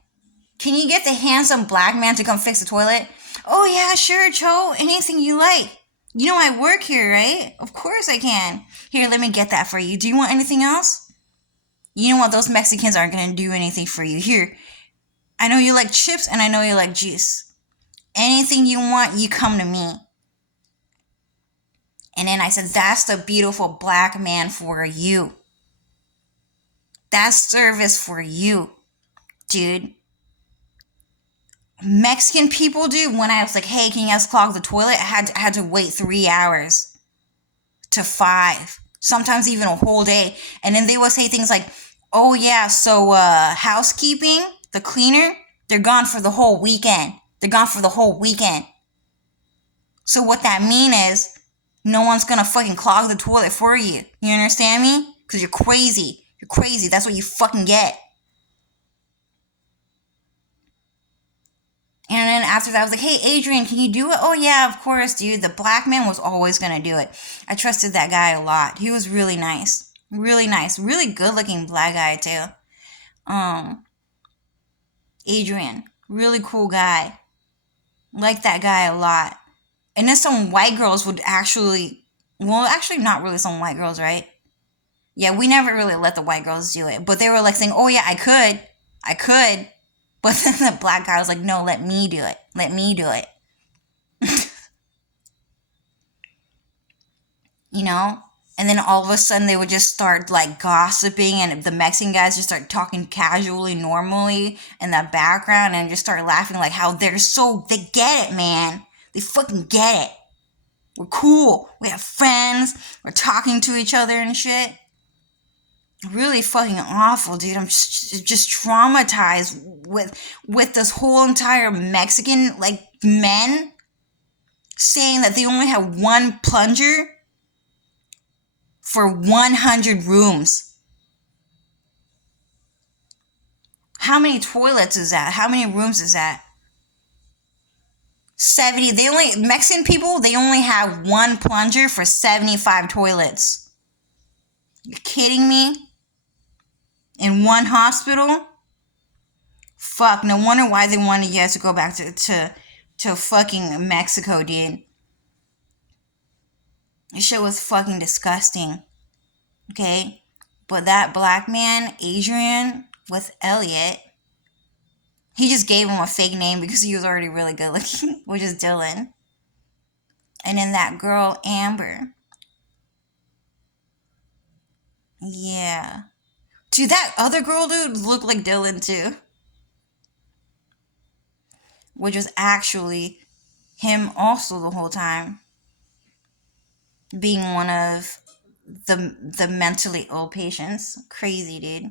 can you get the handsome black man to come fix the toilet? Oh, yeah, sure, Cho. Anything you like. You know I work here, right? Of course I can. Here, let me get that for you. Do you want anything else? You know what? Those Mexicans aren't going to do anything for you. Here, I know you like chips and I know you like juice. Anything you want, you come to me. And then I said, that's the beautiful black man for you. That's service for you, dude. Mexican people, dude, when I was like, hey, can you guys clog the toilet? I had to wait 3 hours to 5. Sometimes even a whole day. And then they would say things like, oh yeah, so housekeeping, the cleaner, they're gone for the whole weekend. So what that mean is, no one's gonna fucking clog the toilet for you. You understand me? Because you're crazy. That's what you fucking get. And then after that, I was like, hey, Adrian, can you do it? Oh, yeah, of course, dude. The black man was always going to do it. I trusted that guy a lot. He was really nice. Really nice. Really good-looking black guy, too. Adrian. Really cool guy. Like that guy a lot. And then some white girls would actually... Well, actually not really some white girls, right? Yeah, we never really let the white girls do it. But they were like saying, oh, yeah, I could. But then the black guy was like, no, let me do it. You know? And then all of a sudden they would just start like gossiping and the Mexican guys just start talking casually, normally in the background and just start laughing like how they get it, man. They fucking get it. We're cool. We have friends. We're talking to each other and shit. Really fucking awful, dude. I'm just traumatized with this whole entire Mexican like men saying that they only have one plunger for 100 rooms. How many toilets is that? How many rooms is that? 70. Mexican people, they only have one plunger for 75 toilets. You kidding me? In one hospital? Fuck, no wonder why they wanted you guys to go back to fucking Mexico, dude. This shit was fucking disgusting. Okay? But that black man, Adrian, with Elliot, He just gave him a fake name because he was already really good looking, which is Dylan. And then that girl, Amber. Yeah. Dude, that other girl, dude, looked like Dylan too. Which was actually him also the whole time. Being one of the mentally ill patients. Crazy, dude. I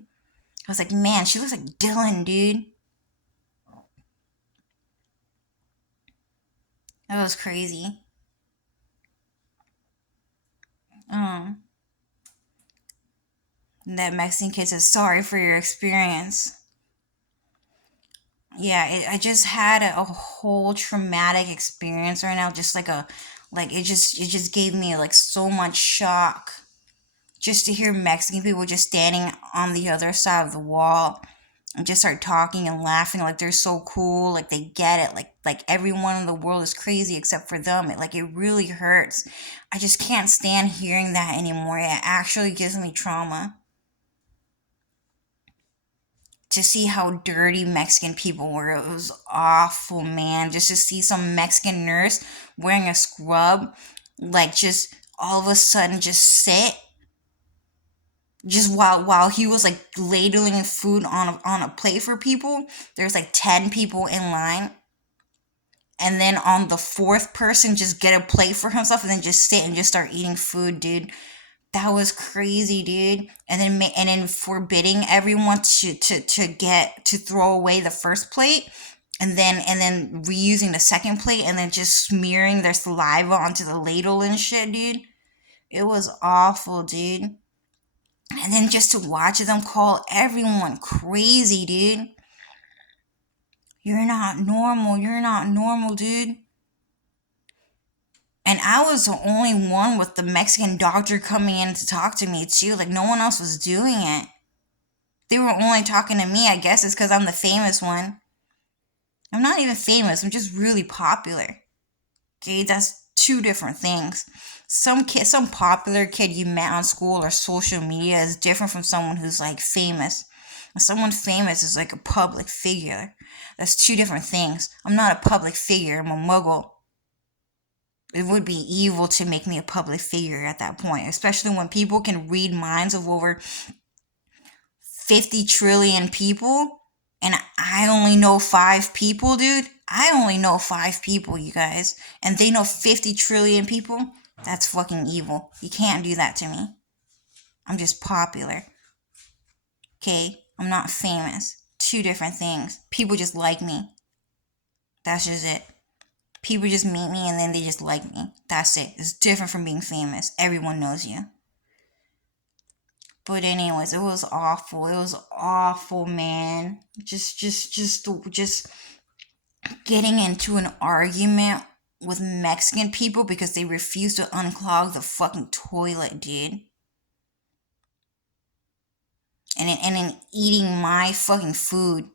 was like, man, she looks like Dylan, dude. That was crazy. Um, that Mexican kid says, sorry for your experience. Yeah, I just had a whole traumatic experience right now. Just like it just gave me like so much shock. Just to hear Mexican people just standing on the other side of the wall and just start talking and laughing like they're so cool, like they get it, like everyone in the world is crazy except for them. It really hurts. I just can't stand hearing that anymore. It actually gives me trauma to see how dirty Mexican people were. It was awful, man. Just to see some Mexican nurse wearing a scrub, like just all of a sudden just sit, just while he was like ladling food on a plate for people. There's like 10 people in line, and then on the fourth person just get a plate for himself and then just sit and just start eating food, dude. That was crazy, dude. And then forbidding everyone to throw away the first plate, and then reusing the second plate, and then just smearing their saliva onto the ladle and shit, dude. It was awful, dude. And then just to watch them call everyone crazy, dude. You're not normal. You're not normal, dude. And I was the only one with the Mexican doctor coming in to talk to me, too. Like, no one else was doing it. They were only talking to me. I guess it's because I'm the famous one. I'm not even famous. I'm just really popular. Okay, that's two different things. Some popular kid you met on school or social media is different from someone who's like famous. Someone famous is like a public figure. That's two different things. I'm not a public figure. I'm a muggle. It would be evil to make me a public figure at that point, especially when people can read minds of over 50 trillion people, and I only know 5 people, dude. I only know 5 people, you guys, and they know 50 trillion people. That's fucking evil. You can't do that to me. I'm just popular. Okay? I'm not famous. Two different things. People just like me. That's just it. People just meet me and then they just like me. That's it. It's different from being famous. Everyone knows you. But anyways, it was awful. It was awful, man. Just getting into an argument with Mexican people because they refuse to unclog the fucking toilet, dude. And then eating my fucking food.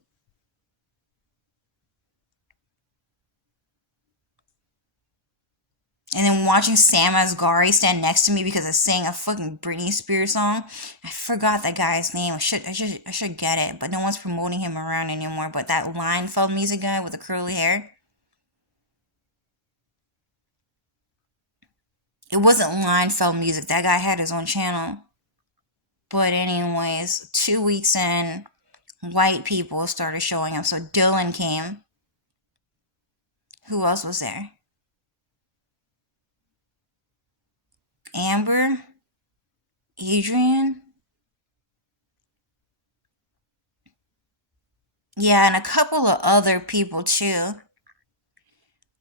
And then watching Sam Asghari stand next to me because I sang a fucking Britney Spears song. I forgot that guy's name. I should get it, but no one's promoting him around anymore. But that Leinfeld music guy with the curly hair. It wasn't Leinfeld music. That guy had his own channel. But anyways, 2 weeks in, white people started showing up. So Dylan came. Who else was there? Amber? Adrian? Yeah, and a couple of other people too.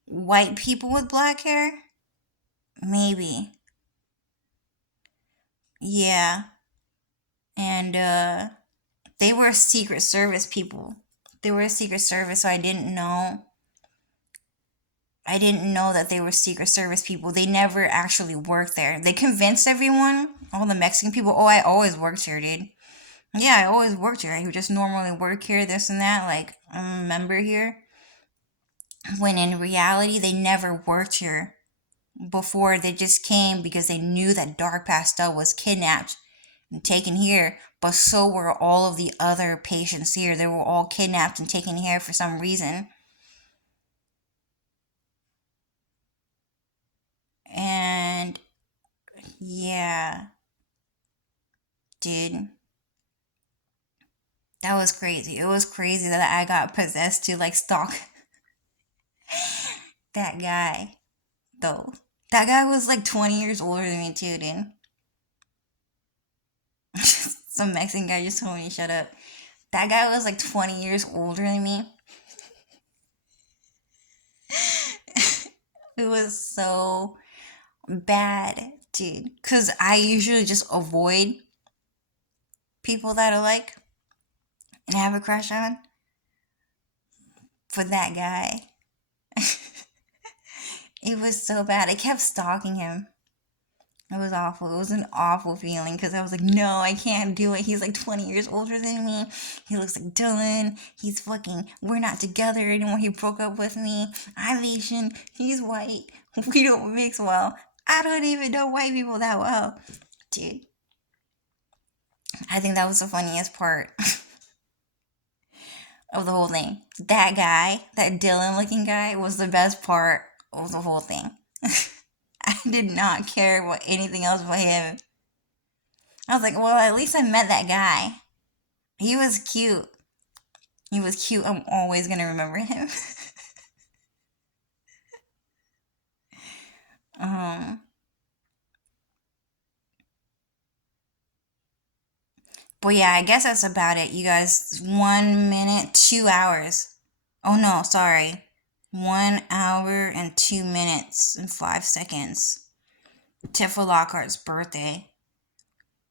White people with black hair? Maybe. Yeah. And they were Secret Service people. They were a Secret Service, so I didn't know. I didn't know that they were Secret Service people. They never actually worked there. They convinced everyone, all the Mexican people, oh, I always worked here, dude. Yeah, I always worked here. I would just normally work here, this and that, like, I'm a member here. When in reality, they never worked here before. They just came because they knew that Dark Pastel was kidnapped and taken here, but so were all of the other patients here. They were all kidnapped and taken here for some reason. And yeah, dude, that was crazy. It was crazy that I got possessed to like stalk that guy, though. That guy was like 20 years older than me, too, dude. Some Mexican guy just told me to shut up. That guy was like 20 years older than me. It was so bad, dude. Because I usually just avoid people that I like and have a crush on. For that guy, it was so bad. I kept stalking him. It was awful. It was an awful feeling because I was like, no, I can't do it. He's like 20 years older than me. He looks like Dylan. He's fucking, we're not together anymore. He broke up with me. I'm Asian. He's white. We don't mix well. I don't even know white people that well. Dude, I think that was the funniest part of the whole thing. That guy, that Dylan looking guy, was the best part of the whole thing. I did not care what anything else about him. I was like, well, at least I met that guy. He was cute. He was cute. I'm always gonna remember him. um, but yeah, I guess that's about it, you guys. 1 minute, 2 hours. Oh no, sorry. 1 hour and 2 minutes and 5 seconds. Tifa Lockhart's birthday.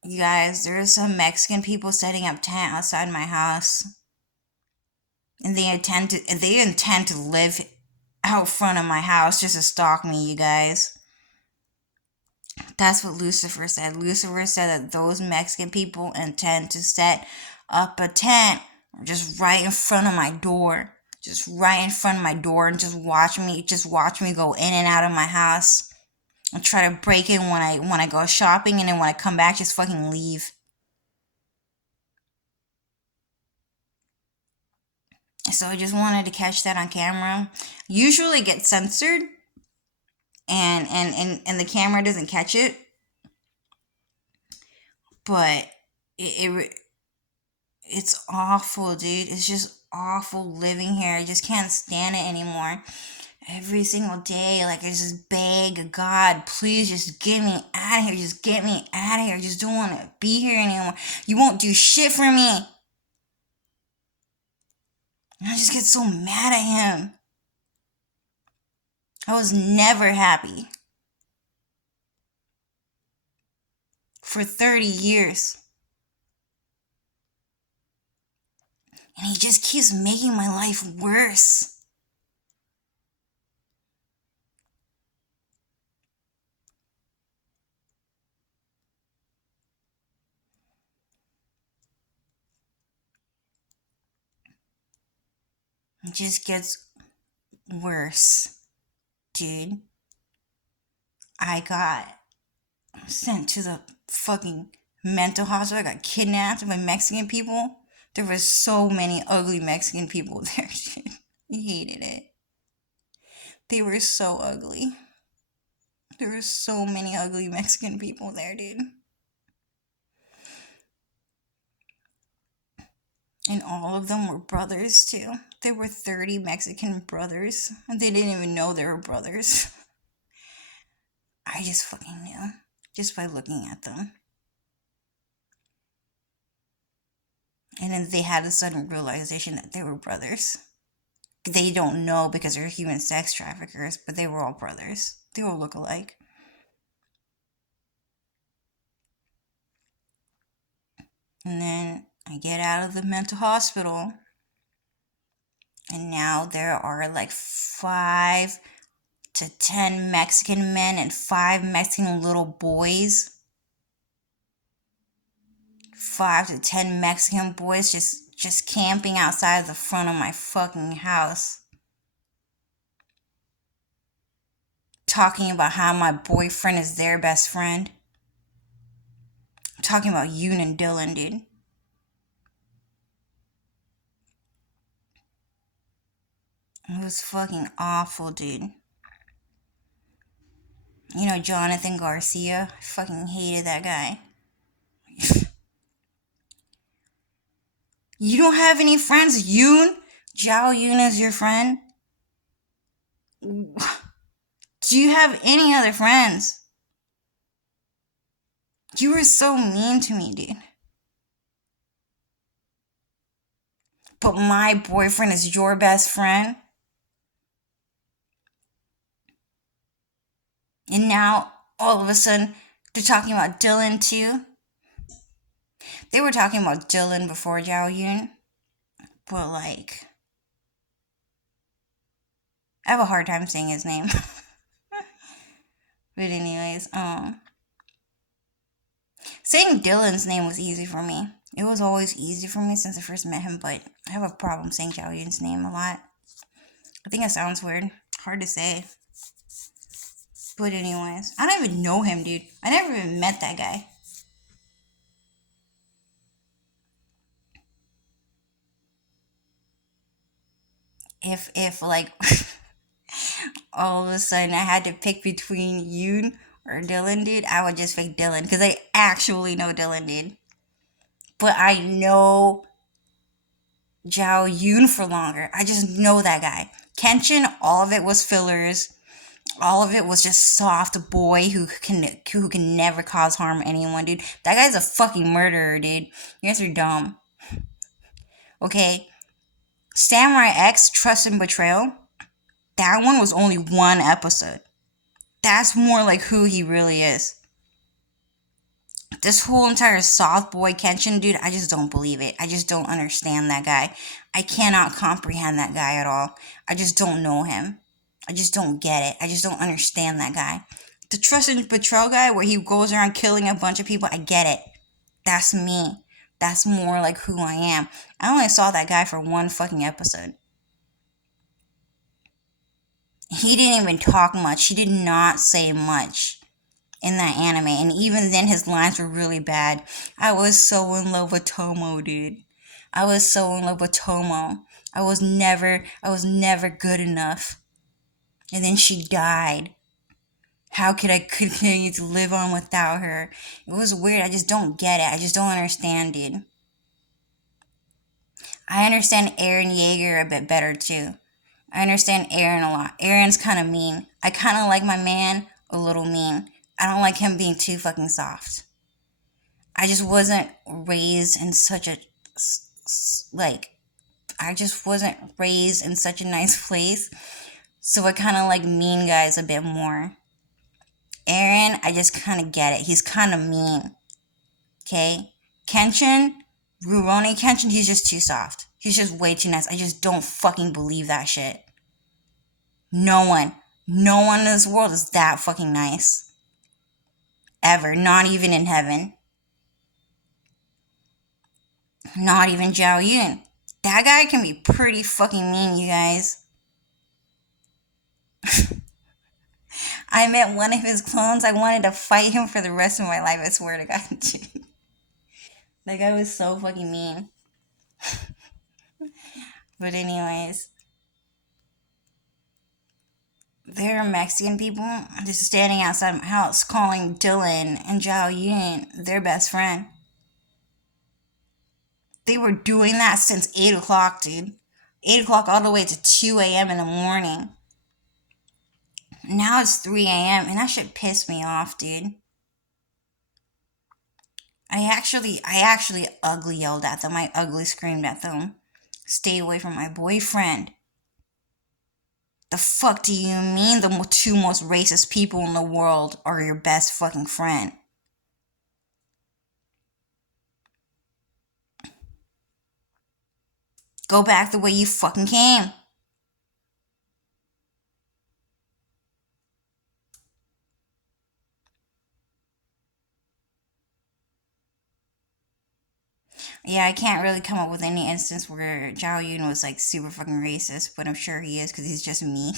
You guys, there's some Mexican people setting up tent outside my house, and they intend to live out front of my house just to stalk me, you guys. That's what Lucifer said. Lucifer said that those Mexican people intend to set up a tent just right in front of my door. Just right in front of my door and just watch me go in and out of my house. And try to break in when I go shopping, and then when I come back just fucking leave. So I just wanted to catch that on camera. Usually it gets censored and the camera doesn't catch it. But it's awful, dude. It's just awful living here. I just can't stand it anymore. Every single day, like I just beg God, please just get me out of here. Just get me out of here. I just don't want to be here anymore. You won't do shit for me. And I just get so mad at him. I was never happy. For 30 years. And he just keeps making my life worse. It just gets worse. Dude, I got sent to the fucking mental hospital. I got kidnapped by Mexican people. There were so many ugly Mexican people there, dude. I hated it. They were so ugly. There were so many ugly Mexican people there, dude. And all of them were brothers, too. There were 30 Mexican brothers, and they didn't even know they were brothers. I just fucking knew, just by looking at them. And then they had a sudden realization that they were brothers. They don't know because they're human sex traffickers, but they were all brothers. They all look alike. And then I get out of the mental hospital, and now there are like 5 to 10 Mexican men and 5 Mexican little boys. 5 to 10 Mexican boys just camping outside the front of my fucking house. Talking about how my boyfriend is their best friend. talking about Yoon and Dylan, dude. It was fucking awful, dude. You know Jonathan Garcia? I fucking hated that guy. You don't have any friends, Yoon? Zhao Yoon is your friend? Do you have any other friends? You were so mean to me, dude. But my boyfriend is your best friend? And now, all of a sudden, they're talking about Dylan too? They were talking about Dylan before Zhao Yun. But, like, I have a hard time saying his name. But anyways, saying Dylan's name was easy for me. It was always easy for me since I first met him, but I have a problem saying Zhao Yun's name a lot. I think it sounds weird. Hard to say. But anyways, I don't even know him, dude. I never even met that guy. If like all of a sudden I had to pick between Yoon or Dylan, dude, I would just pick Dylan because I actually know Dylan, dude. But I know Zhao Yoon for longer. I just know that guy. Kenshin, all of it was fillers. All of it was just soft boy who can never cause harm to anyone, dude. That guy's a fucking murderer, dude. You guys are dumb. Okay. Samurai X, Trust and Betrayal. That one was only one episode. That's more like who he really is. This whole entire soft boy Kenshin, dude, I just don't believe it. I just don't understand that guy. I cannot comprehend that guy at all. I just don't know him. I just don't get it. I just don't understand that guy. The Trust and Betrayal guy, where he goes around killing a bunch of people, I get it. That's me. That's more like who I am. I only saw that guy for one fucking episode. He didn't even talk much. He did not say much in that anime, and even then his lines were really bad. I was so in love with Tomo, dude. I was so in love with Tomo. I was never good enough. And then she died. How could I continue to live on without her? It was weird. I just don't get it. I just don't understand, dude. I understand Eren Yeager a bit better too. I understand Eren a lot. Eren's kind of mean. I kind of like my man a little mean. I don't like him being too fucking soft. I just wasn't raised in such a like I just wasn't raised in such a nice place. So I kind of like mean guys a bit more. Eren, I just kind of get it. He's kind of mean. Okay? Kenshin, Rurouni Kenshin, he's just too soft. He's just way too nice. I just don't fucking believe that shit. No one. No one in this world is that fucking nice. Ever. Not even in heaven. Not even Zhao Yun. That guy can be pretty fucking mean, you guys. I met one of his clones. I wanted to fight him for the rest of my life. I swear to God. That guy was so fucking mean. But anyways, there are Mexican people just standing outside my house calling Dylan and Zhao Yun their best friend. They were doing that since 8 o'clock, dude. 8 o'clock all the way to 2 a.m. in the morning. Now it's 3 a.m. and that shit pissed me off, dude. I actually ugly yelled at them. I ugly screamed at them. Stay away from my boyfriend. The fuck do you mean the two most racist people in the world are your best fucking friend? Go back the way you fucking came. Yeah, I can't really come up with any instance where Zhao Yun was like super fucking racist, but I'm sure he is because he's just me.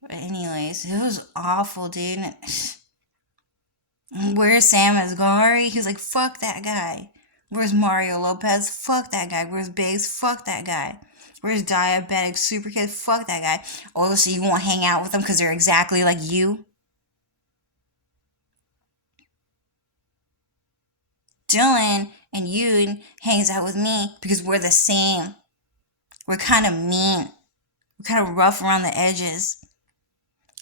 But anyways, it was awful, dude. Where's Sam Asghari? He's like, fuck that guy. Where's Mario Lopez? Fuck that guy. Where's Biggs? Fuck that guy. Where's Diabetic Super Kid? Fuck that guy. Oh, so you won't hang out with them because they're exactly like you? Dylan and Yoon hangs out with me because we're the same. We're kind of mean. We're kind of rough around the edges.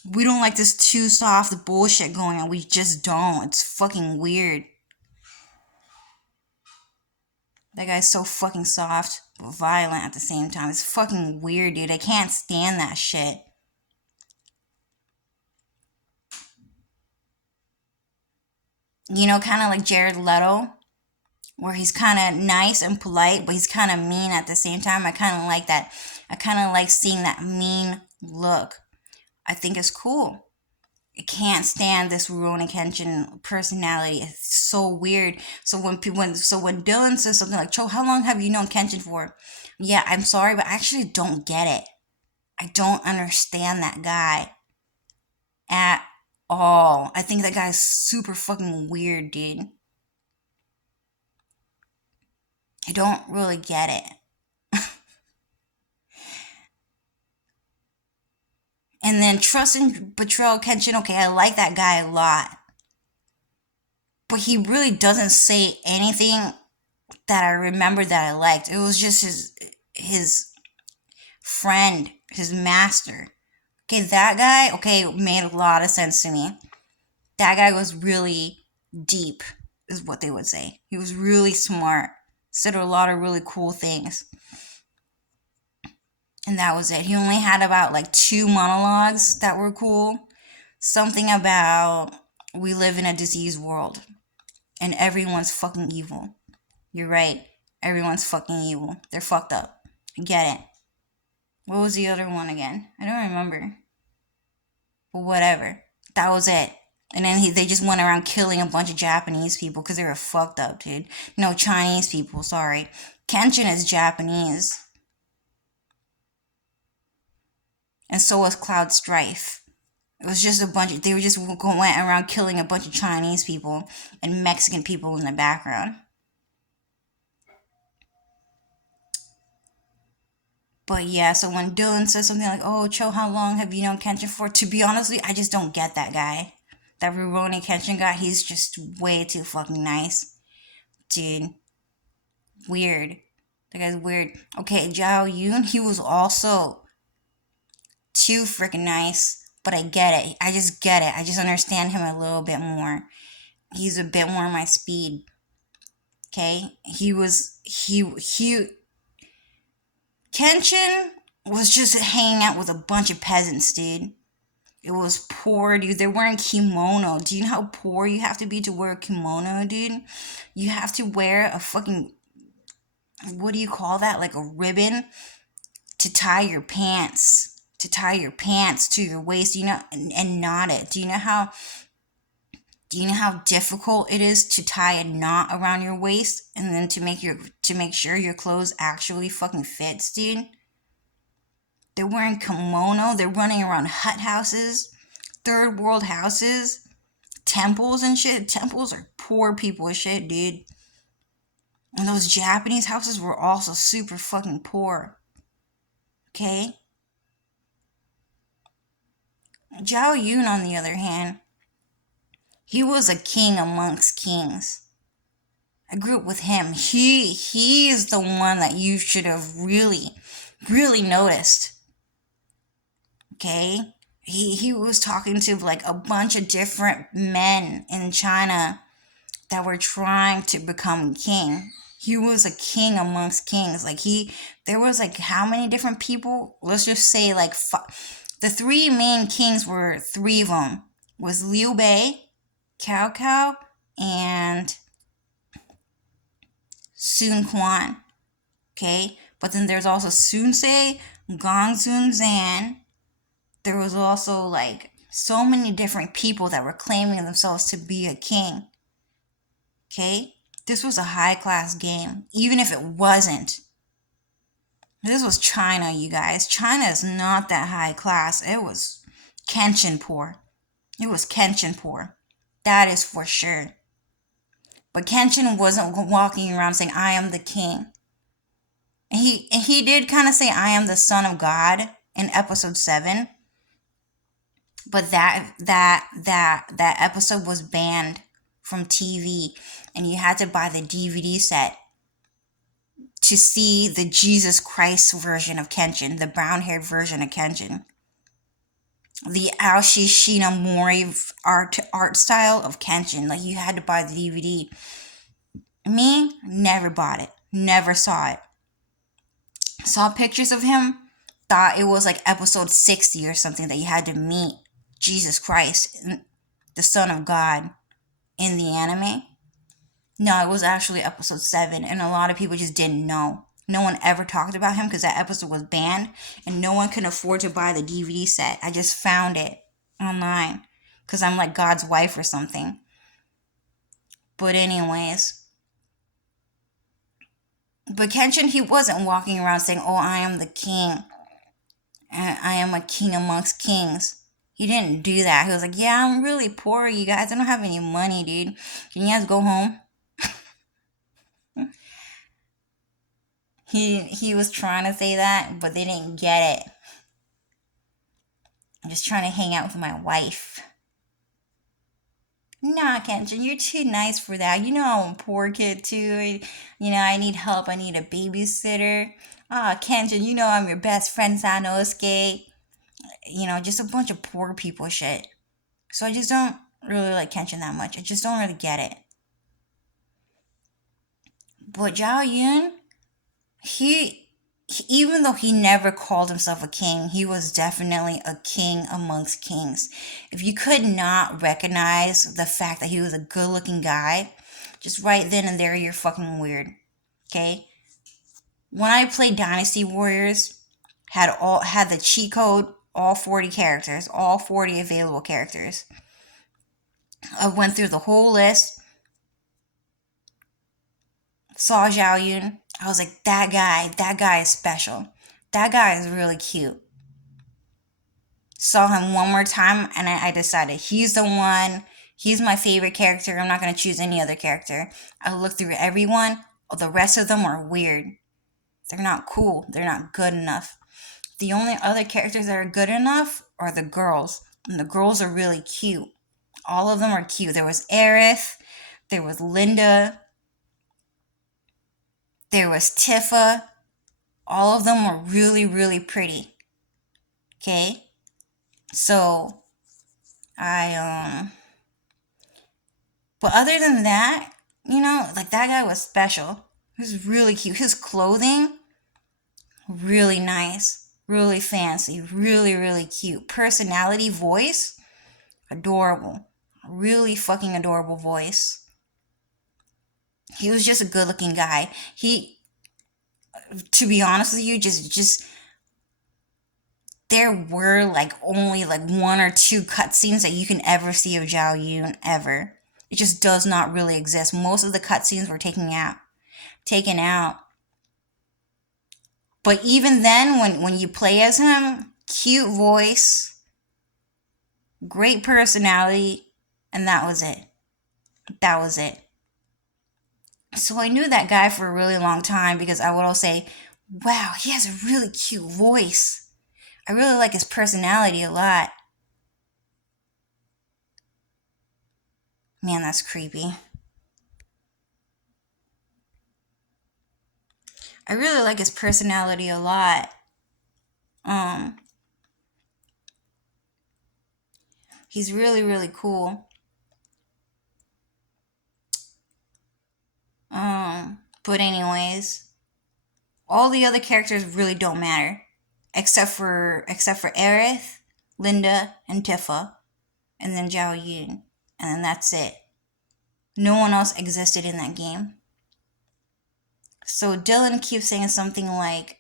We don't like this too soft bullshit going on. We just don't. It's fucking weird. That guy's so fucking soft, but violent at the same time. It's fucking weird, dude. I can't stand that shit. You know, kind of like Jared Leto, where he's kind of nice and polite, but he's kind of mean at the same time. I kind of like that. I kind of like seeing that mean look. I think it's cool. I can't stand this Rurouni Kenshin personality. It's so weird. So when Dylan says something like, "Cho, how long have you known Kenshin for?" Yeah, I'm sorry, but I actually don't get it. I don't understand that guy at all. I think that guy's super fucking weird, dude. I don't really get it. And then Trust and Betrayal Kenshin, okay, I like that guy a lot. But he really doesn't say anything that I remember that I liked. It was just his friend, his master. Okay, that guy, okay, made a lot of sense to me. That guy was really deep, is what they would say. He was really smart, said a lot of really cool things. And that was it. He only had about like 2 monologues that were cool. Something about we live in a diseased world and everyone's fucking evil. You're right. Everyone's fucking evil. They're fucked up. I get it. What was the other one again? I don't remember. But whatever. That was it. And then they just went around killing a bunch of Japanese people because they were fucked up, dude. No, Chinese people, sorry. Kenshin is Japanese. And so was Cloud Strife. It was just a bunch of, they were just went around killing a bunch of Chinese people and Mexican people in the background. But yeah, so when Dylan says something like, "Oh, Cho, how long have you known Kenshin for?" To be honestly, I just don't get that guy. That Rurouni Kenshin guy, he's just way too fucking nice. Dude. Weird. That guy's weird. Okay, Zhao Yun, he was also too freaking nice. But I get it. I just get it. I just understand him a little bit more. He's a bit more my speed. Okay? Kenshin was just hanging out with a bunch of peasants, dude. It was poor, dude. They're wearing kimono. Do you know how poor you have to be to wear a kimono, dude? You have to wear a fucking, what do you call that? Like a ribbon to tie your pants. To tie your pants to your waist, you know, and knot it. Do you know how difficult it is to tie a knot around your waist and then to make sure your clothes actually fucking fits, dude? They're wearing kimono, they're running around hut houses, third world houses, temples and shit. Temples are poor people shit, dude. And those Japanese houses were also super fucking poor. Okay? Zhao Yun, on the other hand, he was a king amongst kings. I grew up with him. He is the one that you should have really, really noticed. Okay? He was talking to like a bunch of different men in China that were trying to become king. He was a king amongst kings. There was like how many different people? Let's just say like the 3 main kings were 3 of them. Was Liu Bei, Cao Cao, and Sun Quan. Okay? But then there's also Sun Ce, Gong Sun Zan. There was also like so many different people that were claiming themselves to be a king. Okay? This was a high class game, even if it wasn't. This was China, you guys. China is not that high class. It was Kenshin poor. It was Kenshin poor. That is for sure. But Kenshin wasn't walking around saying, I am the king. And he did kind of say, I am the son of God in episode 7. But that episode was banned from TV, and you had to buy the DVD set to see the Jesus Christ version of Kenshin, the brown-haired version of Kenshin. The Aoshi Shinamori art style of Kenshin. Like, you had to buy the DVD. Me, never bought it. Never saw it. Saw pictures of him. Thought it was like episode 60 or something that you had to meet Jesus Christ, the Son of God, in the anime. No, it was actually episode 7, and a lot of people just didn't know. No one ever talked about him because that episode was banned, and no one can afford to buy the DVD set. I just found it online because I'm like God's wife or something. But anyways, but Kenshin, he wasn't walking around saying, oh, I am the king. I am a king amongst kings. He didn't do that. He was like, yeah, I'm really poor, you guys. I don't have any money, dude. Can you guys go home? He was trying to say that, but they didn't get it. I'm just trying to hang out with my wife. Nah, Kenshin, you're too nice for that. You know I'm a poor kid too. I need help. I need a babysitter. Ah, Kenshin, you know I'm your best friend, Sanosuke. Just a bunch of poor people shit. So I just don't really like Kenshin that much. I just don't really get it. But Zhao Yun, even though he never called himself a king, he was definitely a king amongst kings. If you could not recognize the fact that he was a good looking guy, just right then and there, you're fucking weird. Okay? When I played Dynasty Warriors, had the cheat code, all 40 characters, all 40 available characters. I went through the whole list, saw Zhao Yun. I was like, that guy is special. That guy is really cute. Saw him one more time, and I decided he's the one. He's my favorite character. I'm not going to choose any other character. I looked through everyone. The rest of them are weird. They're not cool. They're not good enough. The only other characters that are good enough are the girls. And the girls are really cute. All of them are cute. There was Aerith. There was Linda. There was Tifa. All of them were really, really pretty. Okay? So, but other than that, like that guy was special. He was really cute. His clothing, really nice. Really fancy. Really, really cute. Personality, voice, adorable. Really fucking adorable voice. He was just a good looking guy. To be honest with you, just there were like only like 1 or 2 cutscenes that you can ever see of Zhao Yun ever. It just does not really exist. Most of the cutscenes were taken out. But even then, when you play as him, cute voice, great personality, and that was it. That was it. So I knew that guy for a really long time because I would always say, wow, he has a really cute voice. I really like his personality a lot. Man, that's creepy. I really like his personality a lot. He's really, really cool. But anyways, all the other characters really don't matter, except for Aerith, Linda, and Tifa, and then Zhao Yun, and then that's it. No one else existed in that game. So Dylan keeps saying something like,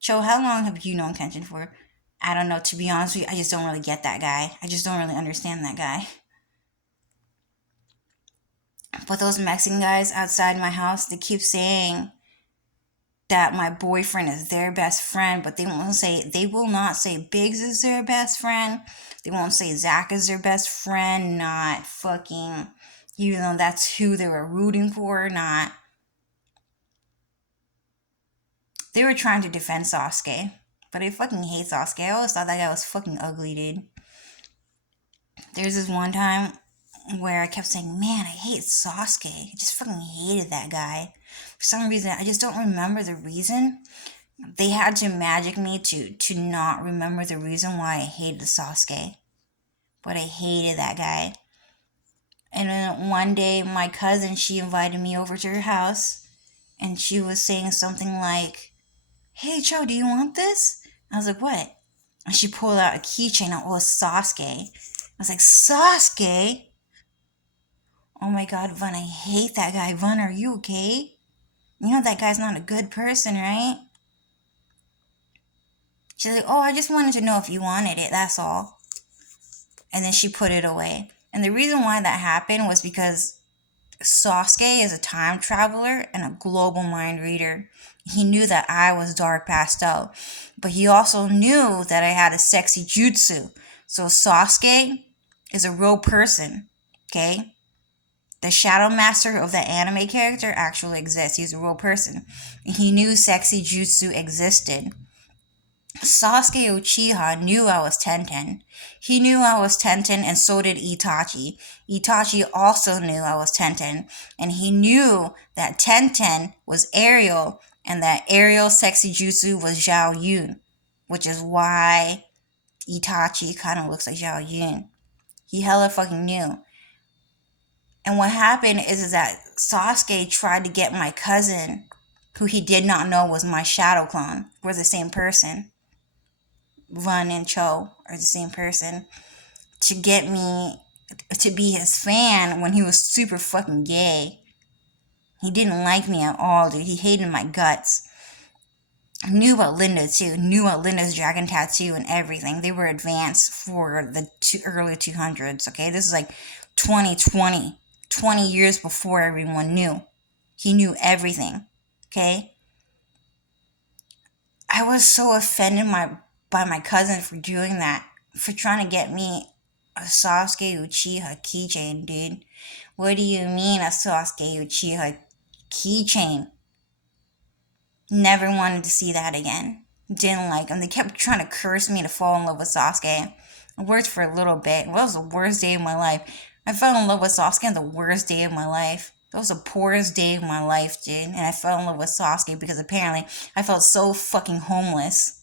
Cho, how long have you known Kenshin for? I don't know, to be honest with you, I just don't really get that guy. I just don't really understand that guy. But those Mexican guys outside my house, they keep saying that my boyfriend is their best friend, but they will not say Biggs is their best friend. They won't say Zach is their best friend, not fucking, even though that's who they were rooting for, not. They were trying to defend Sasuke, but I fucking hate Sasuke. I always thought that guy was fucking ugly, dude. There's this one time where I kept saying, man, I hate Sasuke. I just fucking hated that guy. For some reason, I just don't remember the reason. They had to magic me to not remember the reason why I hated Sasuke. But I hated that guy. And then one day, my cousin, she invited me over to her house. And she was saying something like, hey, Joe, do you want this? I was like, what? And she pulled out a keychain. And it was Sasuke. I was like, Sasuke? Oh my god, Vun, I hate that guy. Vun, are you okay? You know that guy's not a good person, right? She's like, oh, I just wanted to know if you wanted it, that's all. And then she put it away. And the reason why that happened was because Sasuke is a time traveler and a global mind reader. He knew that I was dark passed out. But he also knew that I had a sexy jutsu. So Sasuke is a real person, okay? The Shadow Master of the anime character actually exists. He's a real person. He knew sexy jutsu existed. Sasuke Uchiha knew I was Tenten. He knew I was Tenten, and so did Itachi. Itachi also knew I was Tenten, and he knew that Tenten was Ariel, and that Ariel's sexy jutsu was Zhao Yun, which is why Itachi kind of looks like Zhao Yun. He hella fucking knew. And what happened is that Sasuke tried to get my cousin, who he did not know was my shadow clone. We're the same person. Run and Cho are the same person. To get me to be his fan when he was super fucking gay. He didn't like me at all, dude. He hated my guts. Knew about Linda too. Knew about Linda's dragon tattoo and everything. They were advanced for the early 200s, okay? This is like 2020. 20 years before everyone knew. He knew everything, okay? I was so offended by my cousin for doing that, for trying to get me a Sasuke Uchiha keychain, dude. What do you mean a Sasuke Uchiha keychain? Never wanted to see that again. Didn't like him. They kept trying to curse me to fall in love with Sasuke. It worked for a little bit. It was the worst day of my life. I fell in love with Sasuke on the worst day of my life. That was the poorest day of my life, dude. And I fell in love with Sasuke because apparently I felt so fucking homeless.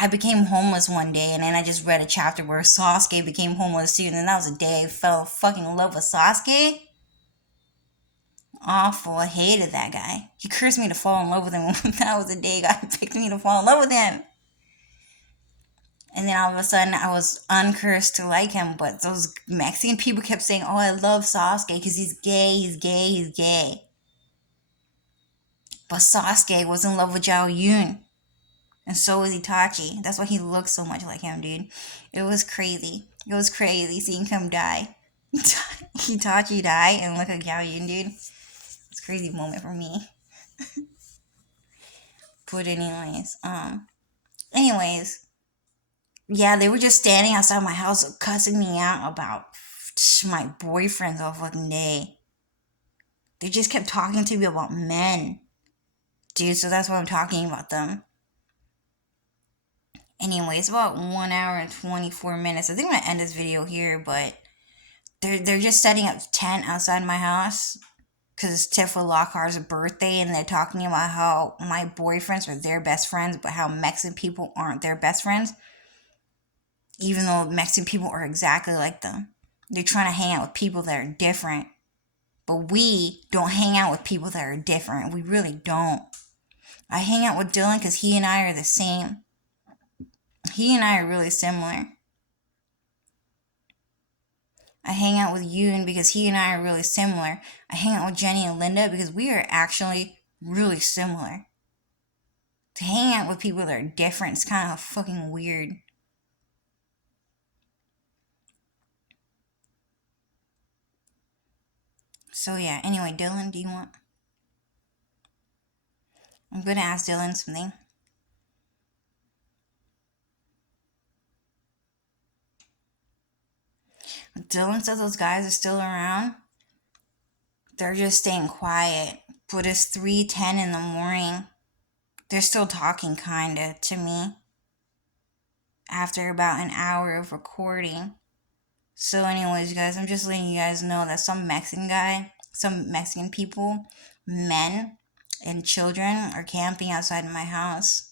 I became homeless one day, and then I just read a chapter where Sasuke became homeless too, and then that was the day I fell fucking in love with Sasuke. Awful. I hated that guy. He cursed me to fall in love with him. That was the day God picked me to fall in love with him. And then all of a sudden, I was uncursed to like him, but those Mexican people kept saying, oh, I love Sasuke because he's gay, he's gay, he's gay. But Sasuke was in love with Zhao Yun. And so was Itachi. That's why he looks so much like him, dude. It was crazy. It was crazy seeing him die. Itachi die and look like Zhao Yun, dude. It's a crazy moment for me. But anyways, yeah, they were just standing outside my house cussing me out about my boyfriends all fucking day. They just kept talking to me about men. Dude, so that's why I'm talking about them. Anyways, about 1 hour and 24 minutes. I think I'm gonna end this video here, but they're just setting up a tent outside my house because it's Tifa Lockhart's birthday, and they're talking about how my boyfriends are their best friends, but how Mexican people aren't their best friends, even though Mexican people are exactly like them. They're trying to hang out with people that are different, but we don't hang out with people that are different. We really don't. I hang out with Dylan because he and I are the same. He and I are really similar. I hang out with Yoon because he and I are really similar. I hang out with Jenny and Linda because we are actually really similar. To hang out with people that are different is kind of fucking weird. So yeah, anyway, Dylan, do you want... I'm gonna ask Dylan something. Dylan said those guys are still around. They're just staying quiet. But it's 3:10 in the morning. They're still talking kinda to me after about an hour of recording. So anyways, guys, I'm just letting you guys know that some Mexican people, men and children are camping outside of my house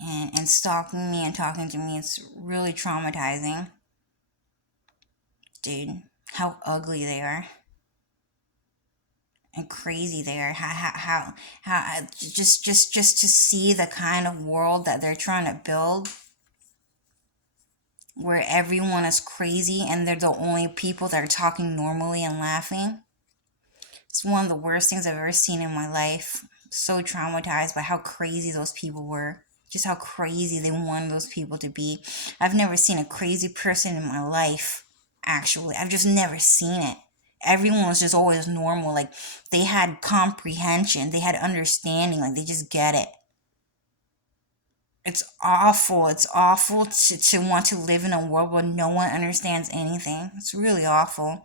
and stalking me and talking to me. It's really traumatizing. Dude, how ugly they are. And crazy they are. How just to see the kind of world that they're trying to build where everyone is crazy and they're the only people that are talking normally and laughing. It's one of the worst things I've ever seen in my life. So traumatized by how crazy those people were. Just how crazy they wanted those people to be. I've never seen a crazy person in my life, actually. I've just never seen it. Everyone was just always normal. Like, they had comprehension. They had understanding. Like, they just get it. It's awful. It's awful to want to live in a world where no one understands anything. It's really awful.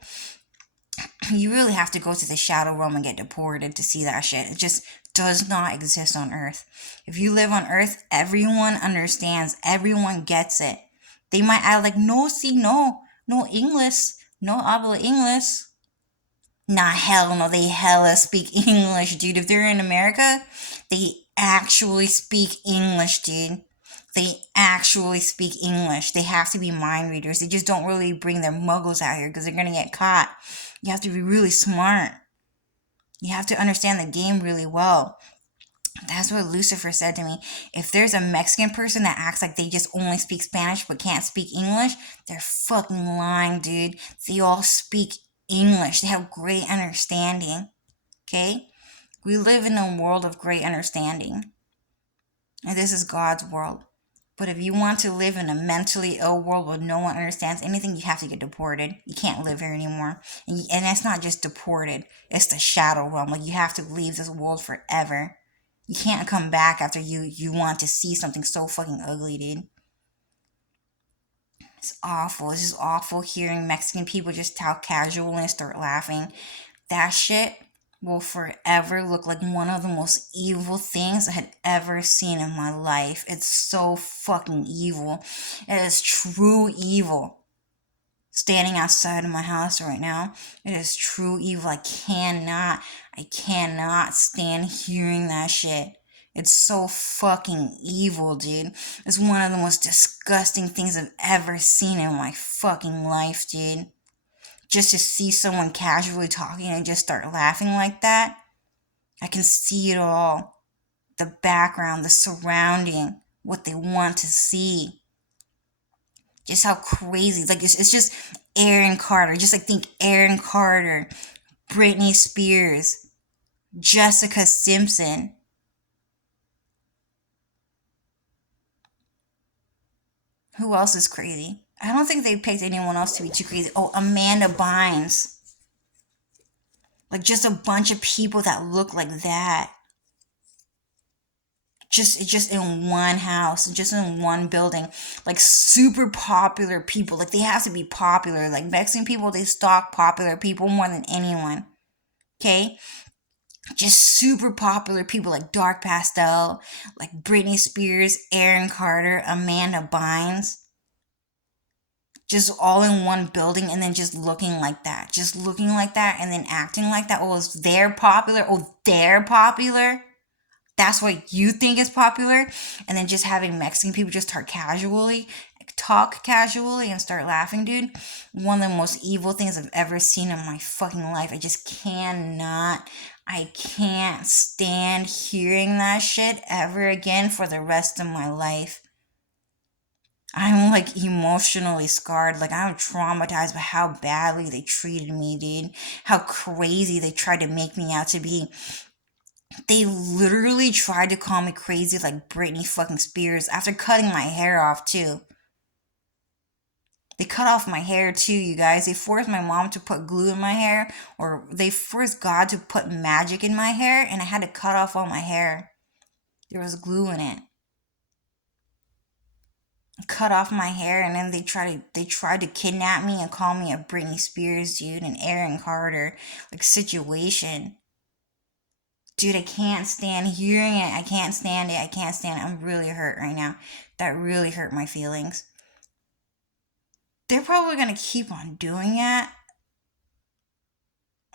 You really have to go to the shadow realm and get deported to see that shit. It just does not exist on Earth. If you live on Earth, everyone understands. Everyone gets it. They might add like, no English, no habla English. Nah, hell no, they hella speak English, dude. If they're in America, they actually speak English, dude. They actually speak English. They have to be mind readers. They just don't really bring their muggles out here because they're gonna get caught. You have to be really smart. You have to understand the game really well. That's what Lucifer said to me. If there's a Mexican person that acts like they just only speak Spanish but can't speak English, they're fucking lying, dude. They all speak English. They have great understanding. Okay? We live in a world of great understanding. And this is God's world. But if you want to live in a mentally ill world where no one understands anything, you have to get deported. You can't live here anymore. And that's not just deported. It's the shadow realm. Like, you have to leave this world forever. You can't come back after you want to see something so fucking ugly, dude. It's awful. It's just awful hearing Mexican people just talk casual and start laughing. That shit will forever look like one of the most evil things I had ever seen in my life. It's so fucking evil. It is true evil. Standing outside of my house right now, it is true evil. I cannot stand hearing that shit. It's so fucking evil, dude. It's one of the most disgusting things I've ever seen in my fucking life, dude. Just to see someone casually talking and just start laughing like that, I can see it all. The background, the surrounding, what they want to see. Just how crazy. Like, it's just Aaron Carter. Just like, think Aaron Carter, Britney Spears, Jessica Simpson. Who else is crazy? I don't think they picked anyone else to be too crazy. Oh, Amanda Bynes. Like, just a bunch of people that look like that. Just in one house, just in one building. Like, super popular people. Like, they have to be popular. Like, Mexican people, they stalk popular people more than anyone. Okay? Just super popular people like Dark Pastel, like Britney Spears, Aaron Carter, Amanda Bynes. Just all in one building and then just looking like that. Just looking like that and then acting like that. Oh, they're popular. Oh, they're popular. That's what you think is popular. And then just having Mexican people just talk casually and start laughing, dude. One of the most evil things I've ever seen in my fucking life. I can't stand hearing that shit ever again for the rest of my life. I'm like emotionally scarred. Like, I'm traumatized by how badly they treated me, dude. How crazy they tried to make me out to be. They literally tried to call me crazy like Britney fucking Spears after cutting my hair off too. They cut off my hair too, you guys. They forced my mom to put glue in my hair, or they forced God to put magic in my hair, and I had to cut off all my hair. There was glue in it. Cut off my hair, and then they tried to kidnap me and call me a Britney Spears dude, and Aaron Carter like situation. Dude, I can't stand hearing it. I can't stand it. I can't stand it. I'm really hurt right now. That really hurt my feelings. They're probably gonna keep on doing it.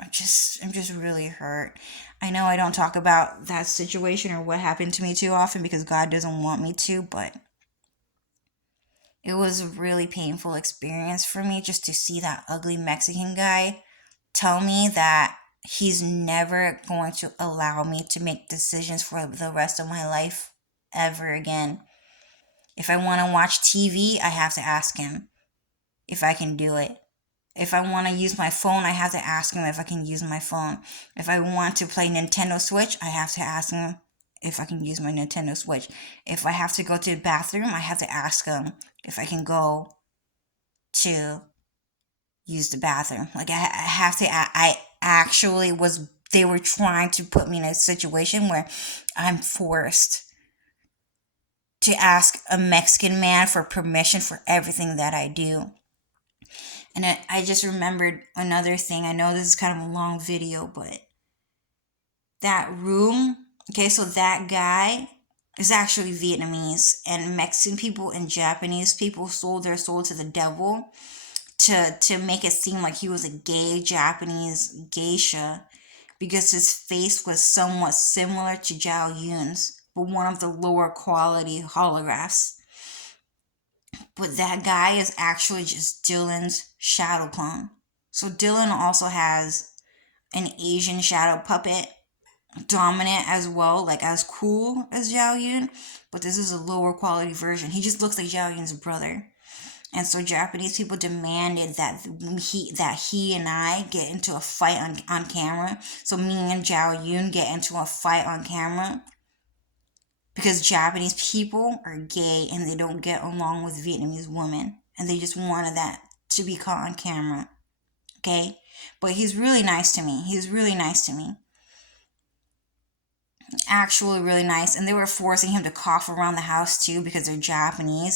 I'm just really hurt. I know I don't talk about that situation or what happened to me too often because God doesn't want me to, but it was a really painful experience for me just to see that ugly Mexican guy tell me that he's never going to allow me to make decisions for the rest of my life ever again. If I want to watch TV, I have to ask him if I can do it. If I want to use my phone, I have to ask him if I can use my phone. If I want to play Nintendo Switch, I have to ask him if I can use my Nintendo Switch. If I have to go to the bathroom, I have to ask him if I can go to use the bathroom. Like I have to. I actually was. They were trying to put me in a situation where I'm forced to ask a Mexican man for permission for everything that I do. And I just remembered another thing. I know this is kind of a long video, but that room, okay, so that guy is actually Vietnamese, and Mexican people and Japanese people sold their soul to the devil to make it seem like he was a gay Japanese geisha because his face was somewhat similar to Zhao Yun's, but one of the lower quality holographs. But that guy is actually just Dylan's shadow clone. So Dylan also has an Asian shadow puppet, dominant as well, like as cool as Zhao Yun, but this is a lower quality version. He just looks like Zhao Yun's brother. And so Japanese people demanded that he and I get into a fight on camera. So me and Zhao Yun get into a fight on camera because Japanese people are gay and they don't get along with Vietnamese women, and they just wanted that to be caught on camera. Okay? But he's really nice to me. He's really nice to me. Actually really nice. And they were forcing him to cough around the house too because they're Japanese.